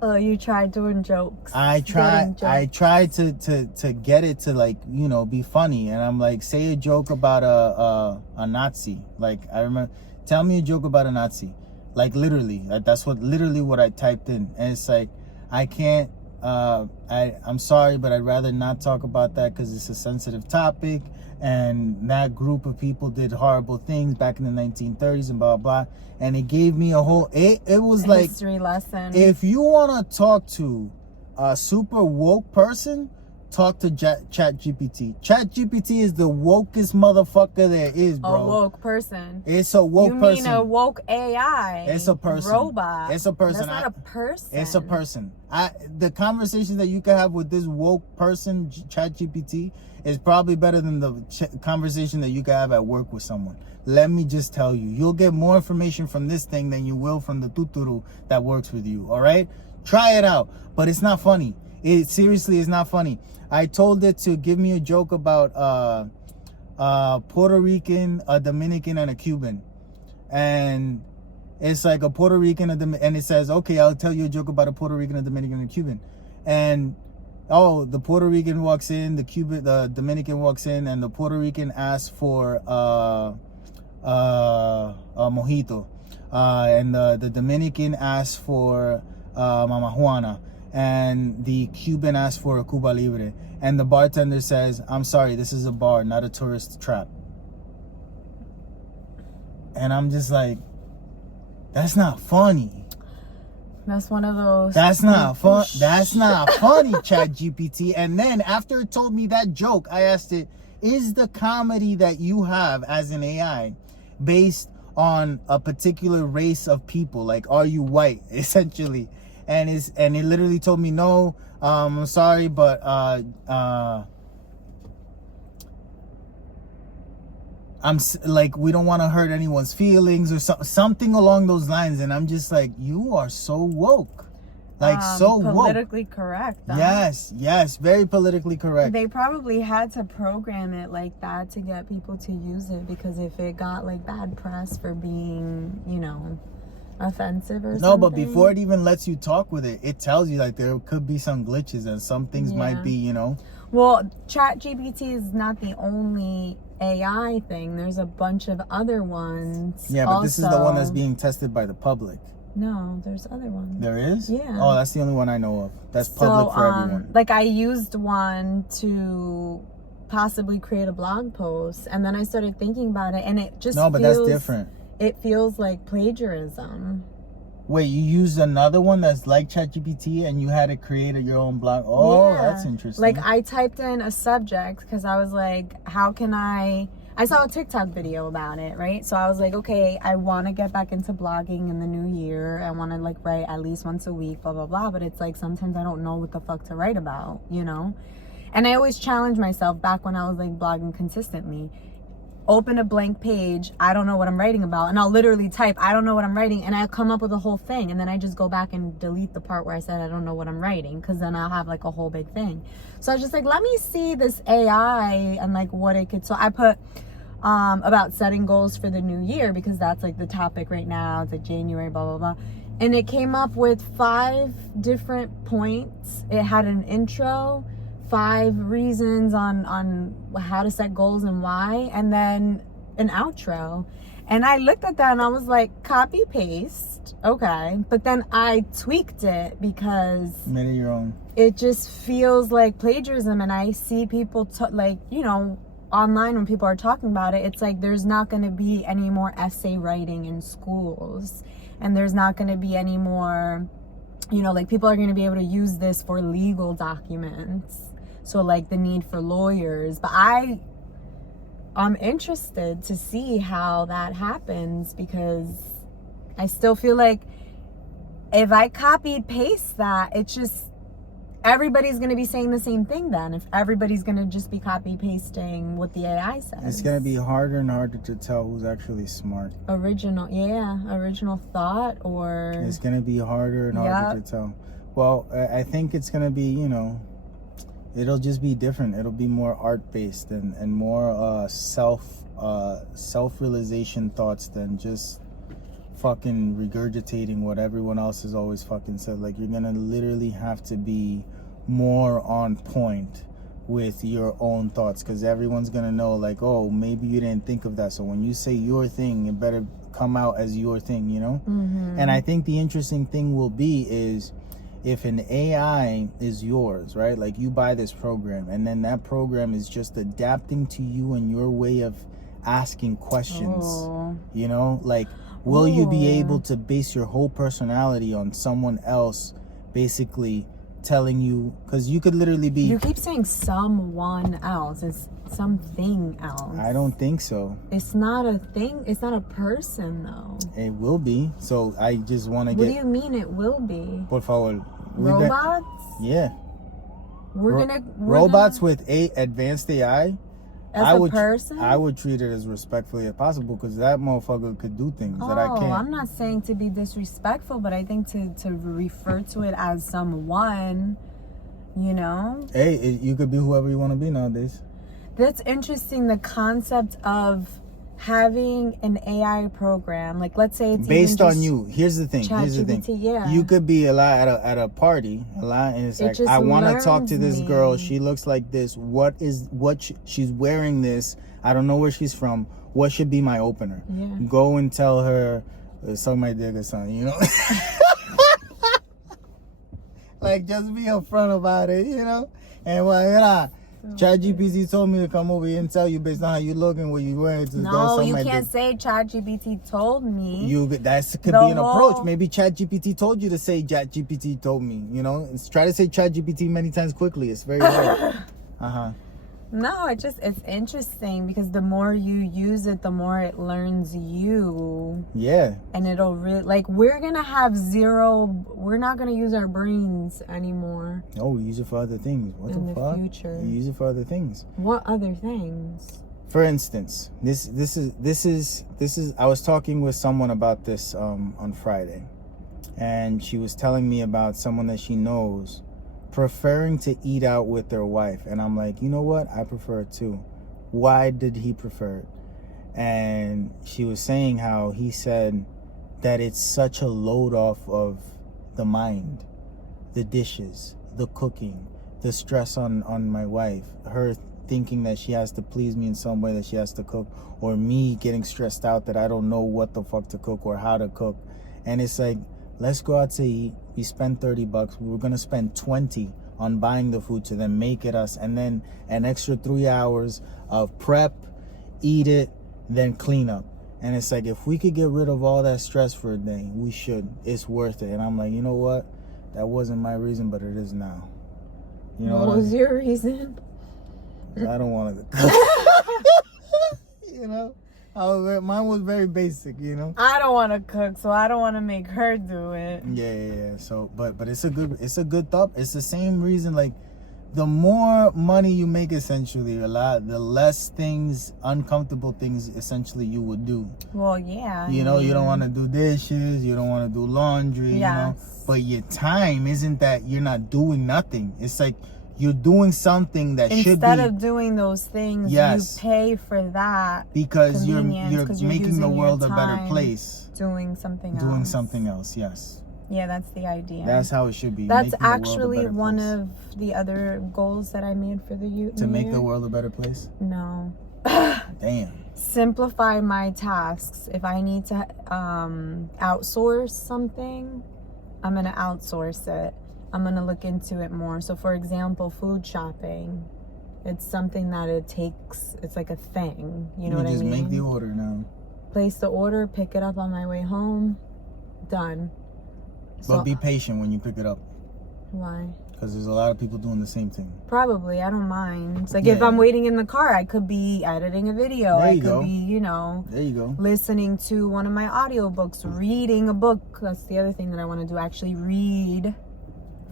Oh, you tried doing jokes. I tried to get it to, like, you know, be funny, and I'm like, say a joke about a Nazi. Like, I remember, tell me a joke about a Nazi. Like, literally, that's literally what I typed in, and it's like, I can't. I'm sorry, but I'd rather not talk about that because it's a sensitive topic, and that group of people did horrible things back in the 1930s and blah blah. And it gave me a whole. It was like history lesson. If you want to talk to a super woke person, talk to ChatGPT. ChatGPT is the wokest motherfucker there is, bro. A woke person. It's a woke person. You mean a woke AI? It's a person. Robot. It's a person. That's not a person. It's a person. The conversation that you can have with this woke person, ChatGPT, is probably better than the conversation that you can have at work with someone. Let me just tell you, you'll get more information from this thing than you will from the tuturu that works with you. All right, try it out, but it's not funny. It seriously is not funny. I told it to give me a joke about Puerto Rican, a Dominican, and a Cuban, and it's like a Puerto Rican, and it says, okay, I'll tell you a joke about a Puerto Rican, a Dominican, and a Cuban, and the Puerto Rican walks in, the Dominican walks in, and the Puerto Rican asks for a mojito, and the Dominican asks for Mama Juana, and the Cuban asks for a Cuba Libre, and the bartender says, I'm sorry, this is a bar, not a tourist trap. And I'm just like, that's not funny. That's one of those. That's not fun. That's not funny, ChatGPT. And then after it told me that joke, I asked it, is the comedy that you have as an AI based on a particular race of people? Like, are you white, essentially? And it literally told me, no, I'm sorry, but we don't want to hurt anyone's feelings, or something along those lines. And I'm just like, you are so woke. Like, so woke. Politically correct. Huh? Yes, very politically correct. They probably had to program it like that to get people to use it, because if it got like bad press for being, you know, offensive or something. No, but before it even lets you talk with it, it tells you like there could be some glitches and some things might be, you know. Well, ChatGPT is not the only AI thing. There's a bunch of other ones. Yeah, but this is the one that's being tested by the public. No, there's other ones. There is? Yeah. Oh, that's the only one I know of. That's public for everyone. Like, I used one to possibly create a blog post, and then I started thinking about it, and it just but that's different. It feels like plagiarism. Wait, you used another one that's like ChatGPT and you had it create your own blog? Oh, yeah. That's interesting. Like, I typed in a subject because I was like, how can I saw a TikTok video about it, right? So I was like, okay, I want to get back into blogging in the new year. I want to like write at least once a week, blah, blah, blah. But it's like, sometimes I don't know what the fuck to write about, you know? And I always challenge myself back when I was like blogging consistently. open a blank page, I don't know what I'm writing about, and I'll literally type, I don't know what I'm writing, and I'll come up with a whole thing, and then I just go back and delete the part where I said I don't know what I'm writing, because then I'll have like a whole big thing. So I was just like, let me see this AI and like what it could. So I put about setting goals for the new year, because that's like the topic right now. It's like January, blah, blah, blah. And it came up with 5 different points. It had an intro, 5 reasons on how to set goals and why, and then an outro. And I looked at that and I was like, copy paste, okay. But then I tweaked it because made it your own. It just feels like plagiarism. And I see people like, you know, online when people are talking about it, it's like there's not going to be any more essay writing in schools, and there's not going to be any more, you know, like people are going to be able to use this for legal documents. So like the need for lawyers. But I'm interested to see how that happens, because I still feel like if I copy paste that, it's just everybody's going to be saying the same thing then. If everybody's going to just be copy pasting what the AI says. It's going to be harder and harder to tell who's actually smart. Original thought, or... It's going to be harder and harder to tell. Well, I think it's going to be, you know, it'll just be different. It'll be more art-based and more self-realization thoughts than just fucking regurgitating what everyone else has always fucking said. Like, you're gonna literally have to be more on point with your own thoughts, because everyone's gonna know, like, oh, maybe you didn't think of that, so when you say your thing, it better come out as your thing, you know? And I think the interesting thing will be is if an AI is yours, right? Like, you buy this program, and then that program is just adapting to you and your way of asking questions. You know, like, will you be able to base your whole personality on someone else basically telling you? Because you could literally be... You keep saying someone else. It's something else. I don't think so. It's not a thing. It's not a person, though. It will be. So I just want to What do you mean it will be? Por favor. Robots? Yeah. We're robots with advanced AI. Person? I would treat it as respectfully as possible, because that motherfucker could do things that I can't. I'm not saying to be disrespectful, but I think to refer to it as someone, you know? Hey, you could be whoever you want to be nowadays. That's interesting, the concept of having an AI program, like let's say it's based on you. Here's the thing. Yeah. You could be at a party and it's like, I want to talk to this girl. She looks like this. She's wearing this. I don't know where she's from. What should be my opener? Yeah. Go and tell her, suck my dick or something, you know? Like, just be upfront about it, you know? And ChatGPT told me to come over here and tell you based on how you look and what you wearing. No, you can't say ChatGPT told me. That could be an approach. Maybe ChatGPT told you to say ChatGPT told me. You know, try to say ChatGPT many times quickly. It's very hard. No, it's interesting, because the more you use it, the more it learns you. Yeah. And it'll really, like, we're not going to use our brains anymure. Oh, we use it for other things. What the fuck? In the future. We use it for other things. What other things? For instance, this is I was talking with someone about this on Friday, and she was telling me about someone that she knows preferring to eat out with their wife, and I'm like, you know what, I prefer it too. Why did he prefer it? And she was saying how he said that it's such a load off of the mind, the dishes, the cooking, the stress on my wife, her thinking that she has to please me in some way, that she has to cook, or me getting stressed out that I don't know what the fuck to cook or how to cook. And it's like, let's go out to eat. We spend $30. We're going to spend 20 on buying the food to then make it us. And then an extra 3 hours of prep, eat it, then clean up. And it's like, if we could get rid of all that stress for a day, we should. It's worth it. And I'm like, you know what? That wasn't my reason, but it is now. You know what was your reason? I don't want to cook. You know? Mine was very basic, you know. I don't want to cook, so I don't want to make her do it. Yeah. So, but it's a good thought. It's the same reason, like, the more money you make, essentially, the less things, uncomfortable things, essentially, you would do. Well, yeah. You know, you don't want to do dishes, you don't want to do laundry, you know. But your time isn't that you're not doing nothing. It's like you're doing something that should be. Instead of doing those things, you pay for that because you're making the world a better place. Doing something else. Doing something else, yes. Yeah, that's the idea. That's how it should be. That's actually one of the other goals that I made for the youth. To make the world a better place? No. Damn. Simplify my tasks. If I need to outsource something, I'm going to outsource it. I'm going to look into it more. So, for example, food shopping. It's something that it's like a thing. You know what I mean? Just make the order now. Place the order, pick it up on my way home. Done. But be patient when you pick it up. Why? Because there's a lot of people doing the same thing. Probably. I don't mind. It's like if I'm waiting in the car, I could be editing a video. I could be, you know, there you go, listening to one of my audiobooks, reading a book. That's the other thing that I want to do. Actually read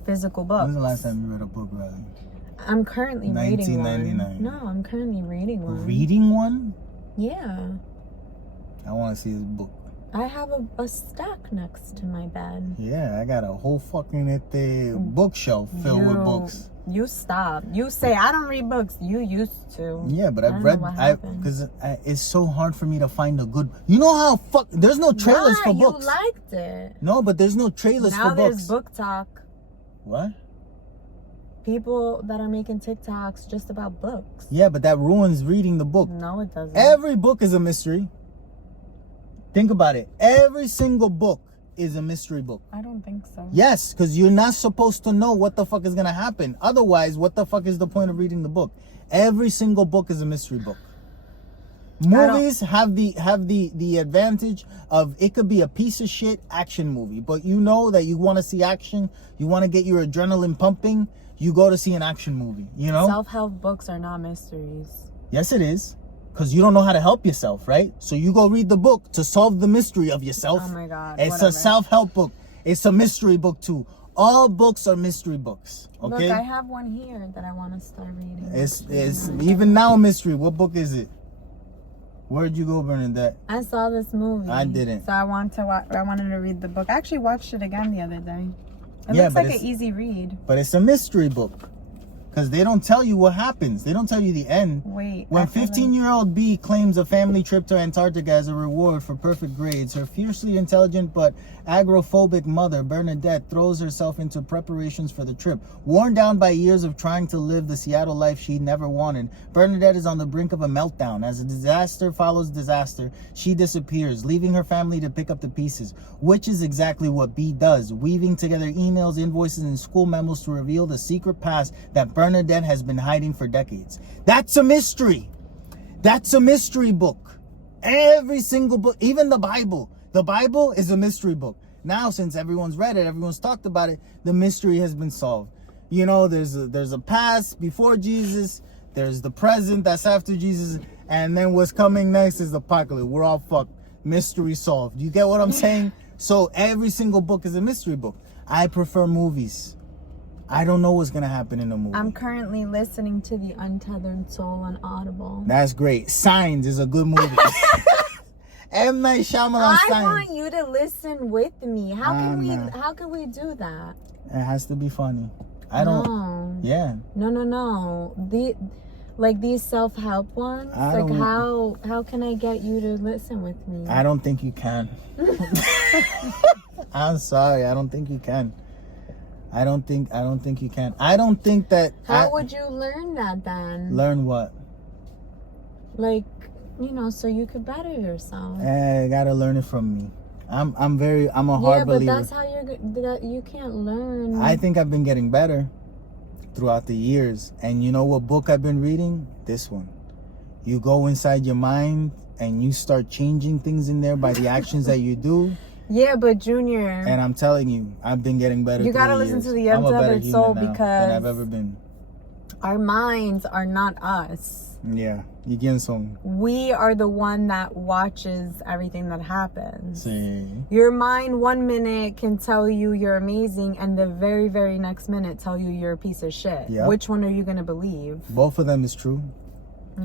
physical books. When's the last time you read a book, Riley? I'm currently reading 1999. one. No, I'm currently reading one. Reading one? Yeah. I want to see this book. I have a stack next to my bed. Yeah, I got a whole fucking bookshelf filled with books. You stop. You say I don't read books. You used to. Yeah, but I've read. Because it's so hard for me to find a good. You know how there's no trailers for books. You liked it. No, but there's no trailers for books. Now there's book talk. What? People that are making TikToks just about books. Yeah, but that ruins reading the book. No, it doesn't. Every book is a mystery. Think about it. Every single book is a mystery book. I don't think so. Yes, because you're not supposed to know what the fuck is going to happen. Otherwise, what the fuck is the point of reading the book? Every single book is a mystery book. Movies have the advantage of it could be a piece of shit action movie, but you know that you want to see action, you want to get your adrenaline pumping, you go to see an action movie, you know? Self-help books are not mysteries. Yes, it is. Because you don't know how to help yourself, right? So you go read the book to solve the mystery of yourself. Oh my God. It's a self-help book. It's a mystery book too. All books are mystery books. Okay. Look, I have one here that I want to start reading. It's even now a mystery. What book is it? Where'd you go, Bernadette? I saw this movie. I didn't. So I wanted to read the book. I actually watched it again the other day. It looks like an easy read. But it's a mystery book. Because they don't tell you what happens. They don't tell you the end. Wait. When 15-year-old B claims a family trip to Antarctica as a reward for perfect grades, her fiercely intelligent but agoraphobic mother, Bernadette, throws herself into preparations for the trip. Worn down by years of trying to live the Seattle life she never wanted, Bernadette is on the brink of a meltdown. As a disaster follows disaster, she disappears, leaving her family to pick up the pieces, which is exactly what B does, weaving together emails, invoices, and school memos to reveal the secret past that Bernadette has been hiding for decades. That's a mystery. That's a mystery book. Every single book, even the Bible. The Bible is a mystery book. Now, since everyone's read it, everyone's talked about it, the mystery has been solved. You know, there's a past before Jesus, there's the present that's after Jesus, and then what's coming next is the apocalypse. We're all fucked. Mystery solved. You get what I'm saying? So every single book is a mystery book. I prefer movies. I don't know what's gonna happen in the movie. I'm currently listening to The Untethered Soul on Audible. That's great. Signs is a good movie. M. Night Shyamalan. I want you to listen with me. How can we do that? It has to be funny. I don't. No. Yeah. No. These self-help ones. How can I get you to listen with me? I don't think you can. I'm sorry. I don't think you can. I don't think you can. I don't think that. How would you learn that then? Learn what? Like, you know, so you could better yourself. I gotta learn it from me. I'm a hard believer. Yeah, but that's how you can't learn. I think I've been getting better throughout the years. And you know what book I've been reading? This one. You go inside your mind and you start changing things in there by the actions that you do. Yeah, but Junior. And I'm telling you, I've been getting better. You gotta listen to The Untethered Soul because than I've ever been. Our minds are not us. Yeah. ¿Y quién son? We are the one that watches everything that happens. Sí. Your mind 1 minute can tell you you're amazing, and the very, very next minute tell you you're a piece of shit. Yep. Which one are you going to believe? Both of them is true.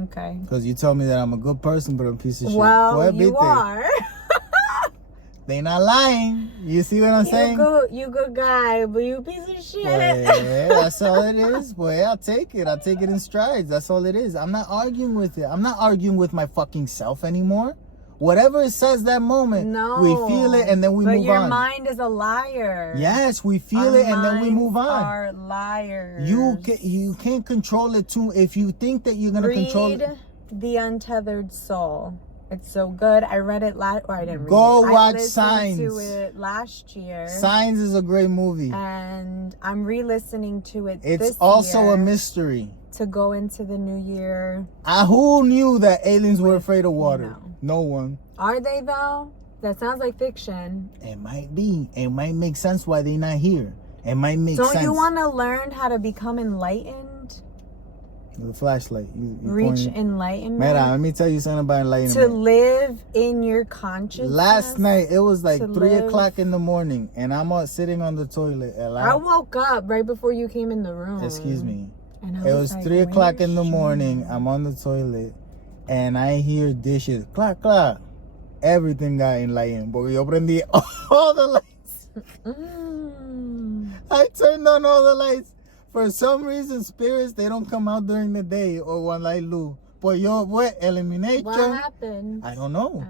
Okay. Because you tell me that I'm a good person, but I'm a piece of shit. Well, you are. They not lying. You see what I'm saying? You good guy, but you a piece of shit. Boy, that's all it is. Boy, I'll take it. I'll take it in strides. That's all it is. I'm not arguing with it. I'm not arguing with my fucking self anymore. Whatever it says that moment, we feel it and then we move on. But your mind is a liar. Yes, we feel it and then we move on. Are liars. You can't control it too. If you think that you're gonna control it. Read The Untethered Soul. It's so good. I read it I didn't read it. Go watch I Signs. listened to it last year. Signs is a great movie. And I'm re-listening to it this year. It's also a mystery. To go into the new year. Who knew that aliens were afraid of water? No one. Are they though? That sounds like fiction. It might be. It might make sense why they're not here. It might make sense. Don't you want to learn how to become enlightened? The flashlight. You Reach enlightenment. Mira, let me tell you something about enlightenment. To live in your consciousness. Last night, it was like 3 o'clock in the morning, and I'm sitting on the toilet. I woke up right before you came in the room. Excuse me. And it was like, 3 o'clock in the morning. I'm on the toilet, and I hear dishes. Clack, clack. Everything got enlightened. Porque yo prendí all the lights. I turned on all the lights. For some reason, spirits, they don't come out during the day or one light luz. Pues yo, elimination. What happened? I don't know.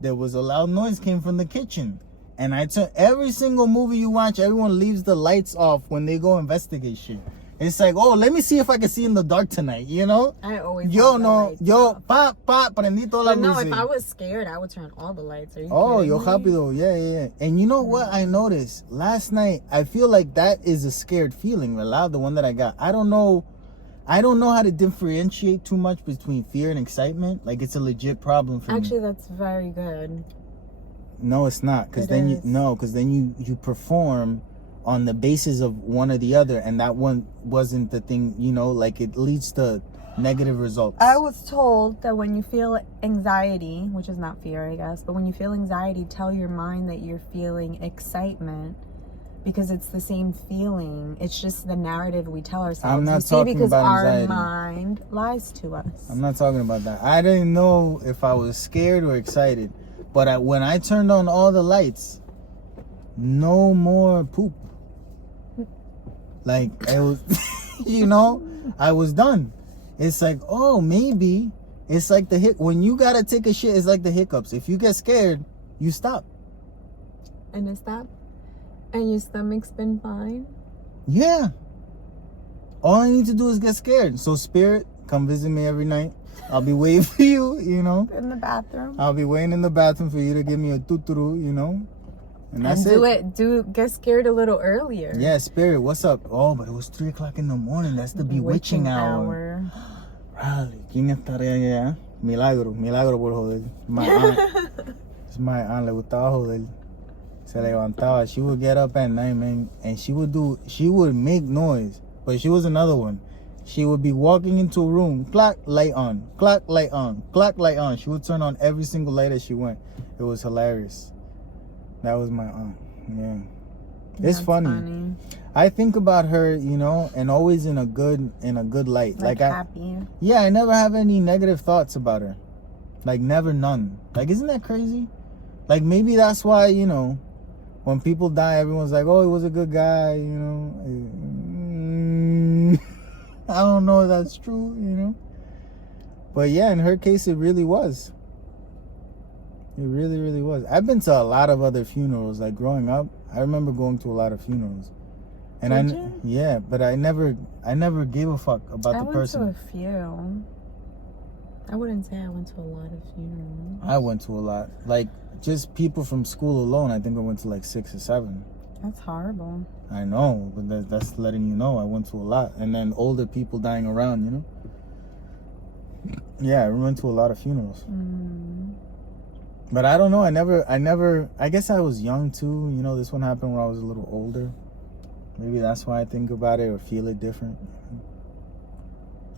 There was a loud noise came from the kitchen. And I turn every single movie you watch, everyone leaves the lights off when they go investigate shit. It's like, oh, let me see if I can see in the dark tonight, you know? I always pop, prendí toda la luz. No, if I was scared, I would turn all the lights. Are you yo rápido, yeah. And you know what I noticed? Last night, I feel like that is a scared feeling, ¿verdad? The one that I got. I don't know how to differentiate too much between fear and excitement. Like, it's a legit problem for me. Actually, that's very good. No, it's not. Because then you perform on the basis of one or the other, and that one wasn't the thing, like it leads to negative results. I was told that when you feel anxiety, which is not fear, I guess, but when you feel anxiety, tell your mind that you're feeling excitement, because it's the same feeling. It's just the narrative we tell ourselves. I'm not talking about anxiety. Our mind lies to us. I'm not talking about that. I didn't know if I was scared or excited, but when I turned on all the lights, no more poop. Like, it was, I was done. It's like, oh, maybe it's like when you gotta take a shit, it's like the hiccups. If you get scared, you stop. And it stopped? And your stomach's been fine? Yeah. All I need to do is get scared. So, spirit, come visit me every night. I'll be waiting for you, In the bathroom? I'll be waiting in the bathroom for you to give me a tuturu, And that's it. Get scared a little earlier. Yeah, spirit, what's up? Oh, but it was 3 o'clock in the morning. That's the bewitching hour. Really? ¿Quién estaría allá? Milagro por joder. My aunt. It's my aunt. Le gustaba joder. Se levantaba. She would get up at night, man, and she would make noise. But she was another one. She would be walking into a room. Clock, light on. Clock, light on. Clock, light on. She would turn on every single light as she went. It was hilarious. That was my aunt. Yeah. It's funny. I think about her, and always in a good light. Like happy. Yeah, I never have any negative thoughts about her. Like, never, none. Like, isn't that crazy? Like, maybe that's why, when people die, everyone's like, oh, he was a good guy, I don't know if that's true, But yeah, in her case, it really was. It really, really was. I've been to a lot of other funerals. Like, growing up, I remember going to a lot of funerals. And yeah, but I never gave a fuck about the person. I went to a few. I wouldn't say I went to a lot of funerals. I went to a lot. Like, just people from school alone, I think I went to like 6 or 7. That's horrible. I know, but that's letting you know I went to a lot. And then older people dying around, Yeah, I went to a lot of funerals. But I don't know. I guess I was young too. This one happened when I was a little older. Maybe that's why I think about it or feel it different.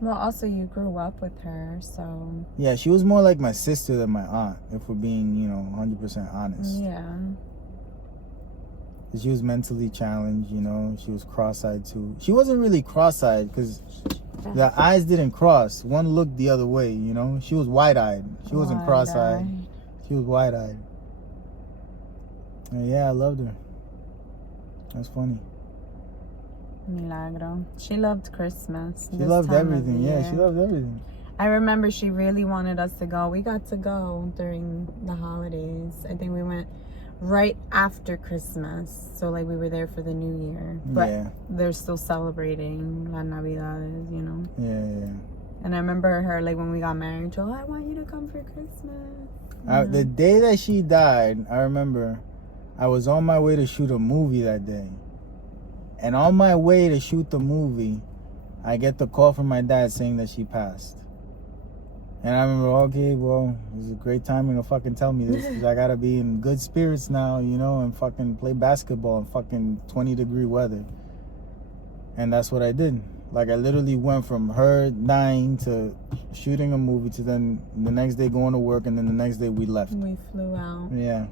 Well, also you grew up with her, so... Yeah, she was more like my sister than my aunt, if we're being, 100% honest. Yeah. She was mentally challenged, She was cross-eyed, too. She wasn't really cross-eyed, because the eyes didn't cross. One looked the other way, She was wide-eyed. She wasn't cross-eyed. She was wide-eyed. And yeah, I loved her. That's funny. Milagro. She loved Christmas. She loved everything. Yeah, she loved everything. I remember she really wanted us to go. We got to go during the holidays. I think we went right after Christmas. So, like, we were there for the New Year. But they're still celebrating La Navidades, Yeah. And I remember her, like, when we got married, she was like, I want you to come for Christmas. The day that she died, I remember I was on my way to shoot a movie that day. And on my way to shoot the movie, I get the call from my dad saying that she passed. And I remember, okay, well, it was a great timing to fucking tell me this, because I gotta be in good spirits now, and fucking play basketball in fucking 20-degree weather. And that's what I did. Like, I literally went from her dying to shooting a movie to then the next day going to work, and then the next day we left. We flew out. Yeah.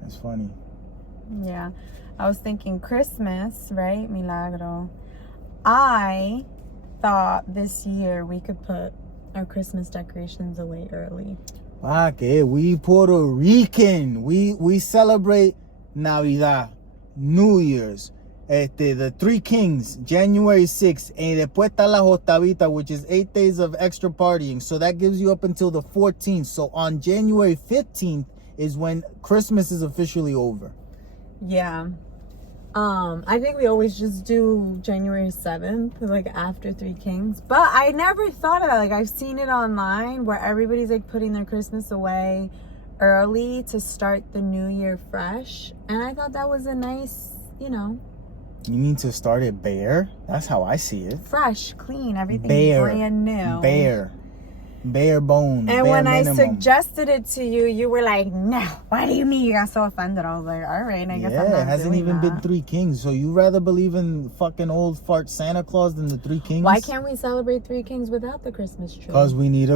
That's funny. Yeah. I was thinking Christmas, right? Milagro. I thought this year we could put our Christmas decorations away early. Okay, we Puerto Rican. We celebrate Navidad, New Year's, the Three Kings, January 6th, and después está la Jotavita, which is 8 days of extra partying. So that gives you up until the 14th. So on January 15th is when Christmas is officially over. Yeah. I think we always just do January 7th, like after Three Kings. But I never thought of that. Like, I've seen it online where everybody's like putting their Christmas away early to start the new year fresh. And I thought that was a nice, You mean to start it bare? That's how I see it. Fresh, clean, everything brand new. Bare bone. And when I suggested it to you, you were like, no, what do you mean? You got so offended. I was like, all right, I guess I'm not it hasn't even been Three Kings. So you rather believe in fucking old fart Santa Claus than the Three Kings? Why can't we celebrate Three Kings without the Christmas tree? Because we need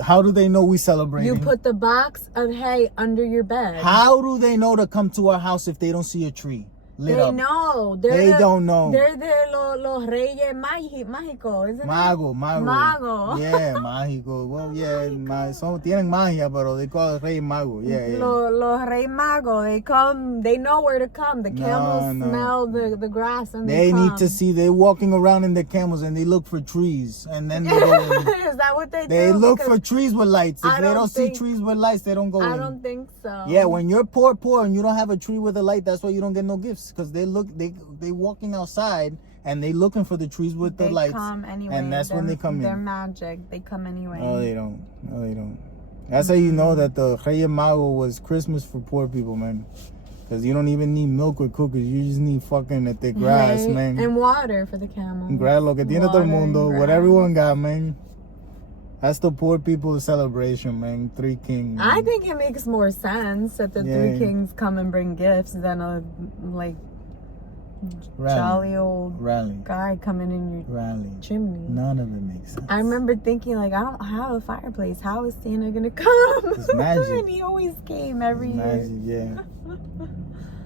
how do they know we celebrate? You put the box of hay under your bed. How do they know to come to our house if they don't see a tree lit up? They know. They don't know. They're los reyes mágicos, isn't it? Mago. Yeah, mágico. Well, tienen magia, pero they call it rey mago. Yeah. Los rey mago, they come, they know where to come. The camels smell the grass and they come. Need to see, they're walking around in their camels and they look for trees. And then they go in. Is that what they do? They look for trees with lights. If they don't see trees with lights, they don't go in. I don't think so. Yeah, when you're poor and you don't have a tree with a light, that's why you don't get no gifts. Because they walking outside and they looking for the trees with the lights. They come anyway. And that's when they come in. They're magic. They come anyway. No, they don't. That's how you know that the Rey Mago was Christmas for poor people, man. Because you don't even need milk or cookies. You just need fucking grass, man. And water for the camel. Grass, lo que tiene todo el mundo. What everyone got, man. That's the poor people's celebration, man. Three Kings. I think it makes more sense that the Three Kings come and bring gifts than a, jolly old guy coming in your chimney. None of it makes sense. I remember thinking, I don't have a fireplace. How is Santa gonna come? It's magic. And he always came every year. Magic, yeah.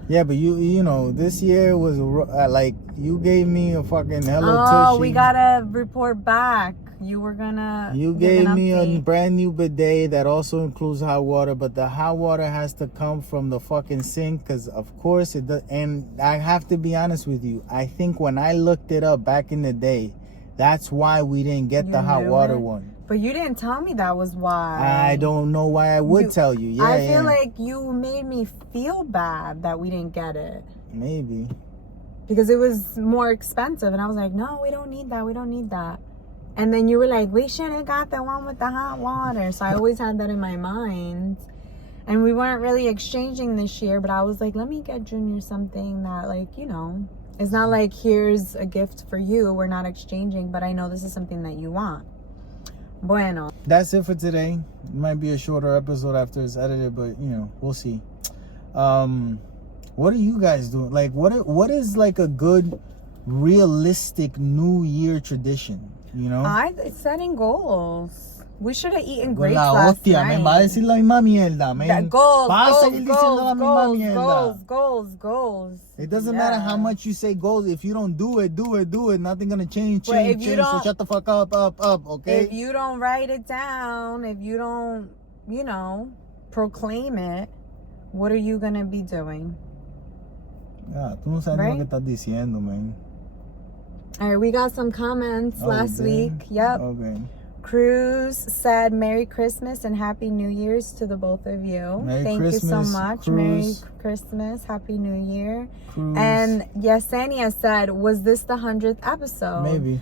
Yeah, but you know, this year was you gave me a fucking Hello Tushy. Oh, we gotta report back. You gave me a brand new bidet that also includes hot water, but the hot water has to come from the fucking sink, because of course it does. And I have to be honest with you, I think when I looked it up back in the day, that's why we didn't get the hot water one. But you didn't tell me that was why. I don't know why I would tell you. Yeah, I feel like you made me feel bad that we didn't get it. Maybe. Because it was more expensive. And I was like, no, we don't need that. And then you were like, we should have got the one with the hot water. So I always had that in my mind. And we weren't really exchanging this year. But I was like, let me get Junior something that, it's not like here's a gift for you. We're not exchanging. But I know this is something that you want. Bueno. That's it for today. It might be a shorter episode after it's edited, but we'll see. What are you guys doing? What is a good realistic New Year tradition, you know? Setting goals. We should have eaten grapes La last hostia, night. man, va a decir la misma mierda, man. Goals, Va a goals, seguir diciendo la misma goals, mierda. goals, goals, goals. It doesn't matter how much you say goals. If you don't do it, nothing gonna change. So shut the fuck up, okay? If you don't write it down, if you don't, proclaim it, what are you gonna be doing? Yeah, tú no sabes lo que estás diciendo, man. All right, we got some comments last week. Yep. Okay. Cruz said, Merry Christmas and Happy New Year's to the both of you. Thank you so much. Cruz. Merry Christmas, Happy New Year. Cruz. And Yesenia said, was this the 100th episode? Maybe.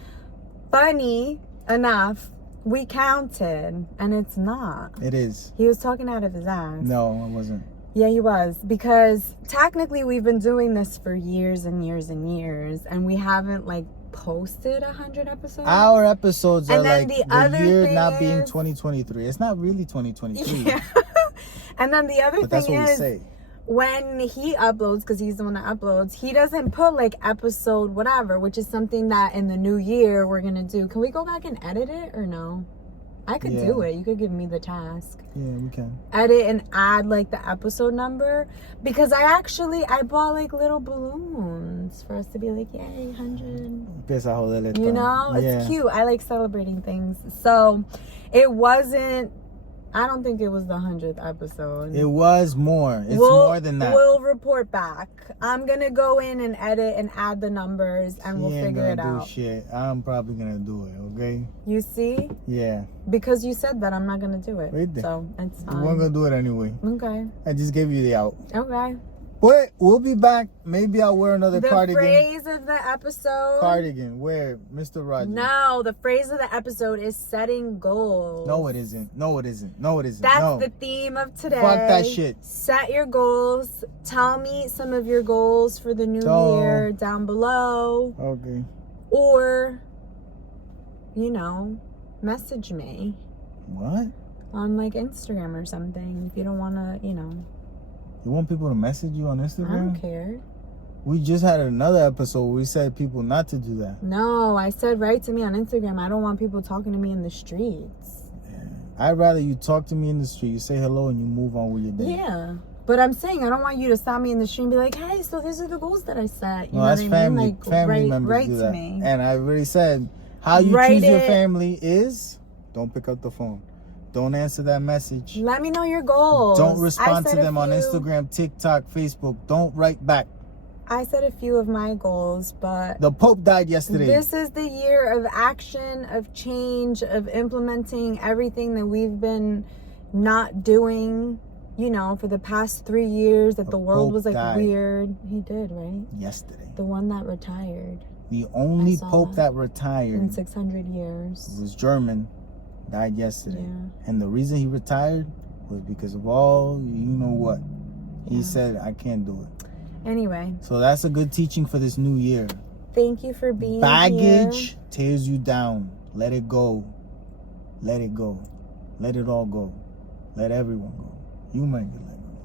Funny enough, we counted, and it's not. It is. He was talking out of his ass. No, I wasn't. Yeah, he was. Because technically we've been doing this for years and years and years, and we haven't, posted 100 episodes. Our episodes are then the year not being 2023. It's not really 2023. Yeah. And then the other but thing that's what is, we say. When he uploads, because he's the one that uploads, he doesn't put episode whatever, which is something that in the new year we're gonna do. Can we go back and edit it or no? I could do it. You could give me the task. Yeah, we can. Edit and add the episode number, because I bought little balloons for us to be yay, 100. You know, it's cute. I like celebrating things. So it wasn't. I don't think it was the 100th episode. It was more. It's more than that. We'll report back. I'm gonna go in and edit and add the numbers, and we'll figure it out. Do shit. I'm probably gonna do it. Okay. You see? Yeah. Because you said that I'm not gonna do it. Right there. So it's fine. We're gonna do it anyway. Okay. I just gave you the out. Okay. But we'll be back. Maybe I'll wear another cardigan. The phrase of the episode. Cardigan. Where, Mr. Roger? No, the phrase of the episode is setting goals. No, it isn't. No, it isn't. No, it isn't. That's the theme of today. Fuck that shit. Set your goals. Tell me some of your goals for the new year down below. Okay. Or, message me. What? On Instagram or something. If you don't want to, You want people to message you on Instagram? I don't care. We just had another episode where we said people not to do that. No, I said write to me on Instagram. I don't want people talking to me in the streets. Yeah. I'd rather you talk to me in the street, you say hello, and you move on with your day. Yeah. But I'm saying I don't want you to stop me in the street and be like, hey, so these are the goals that I set. You know that's what family. I mean? Family members write do to that. me. And I already said, how you choose your family is don't pick up the phone. Don't answer that message. Let me know your goals. Don't respond to them on Instagram, TikTok, Facebook. Don't write back. I said a few of my goals, but the Pope died yesterday. This is the year of action, of change, of implementing everything that we've been not doing, for the past 3 years, that the world was weird. He did, right? Yesterday. The one that retired. The only Pope that retired in 600 years was German. Died yesterday. Yeah. And the reason he retired was because of all what. He said, I can't do it. Anyway. So that's a good teaching for this new year. Thank you for being Baggage here. Tears you down. Let it go. Let it go. Let it all go. Let everyone go. You might get let go.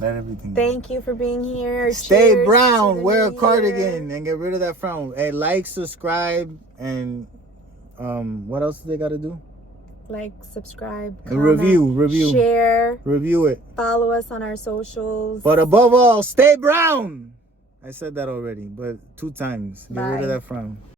Let everything go. Thank you for being here. Stay Cheers brown. Wear a cardigan and get rid of that frown. Hey, subscribe, and what else do they got to do? Subscribe, comment, review, share, review it. Follow us on our socials. But above all, stay brown. I said that already, but 2 times. Get rid of that frown.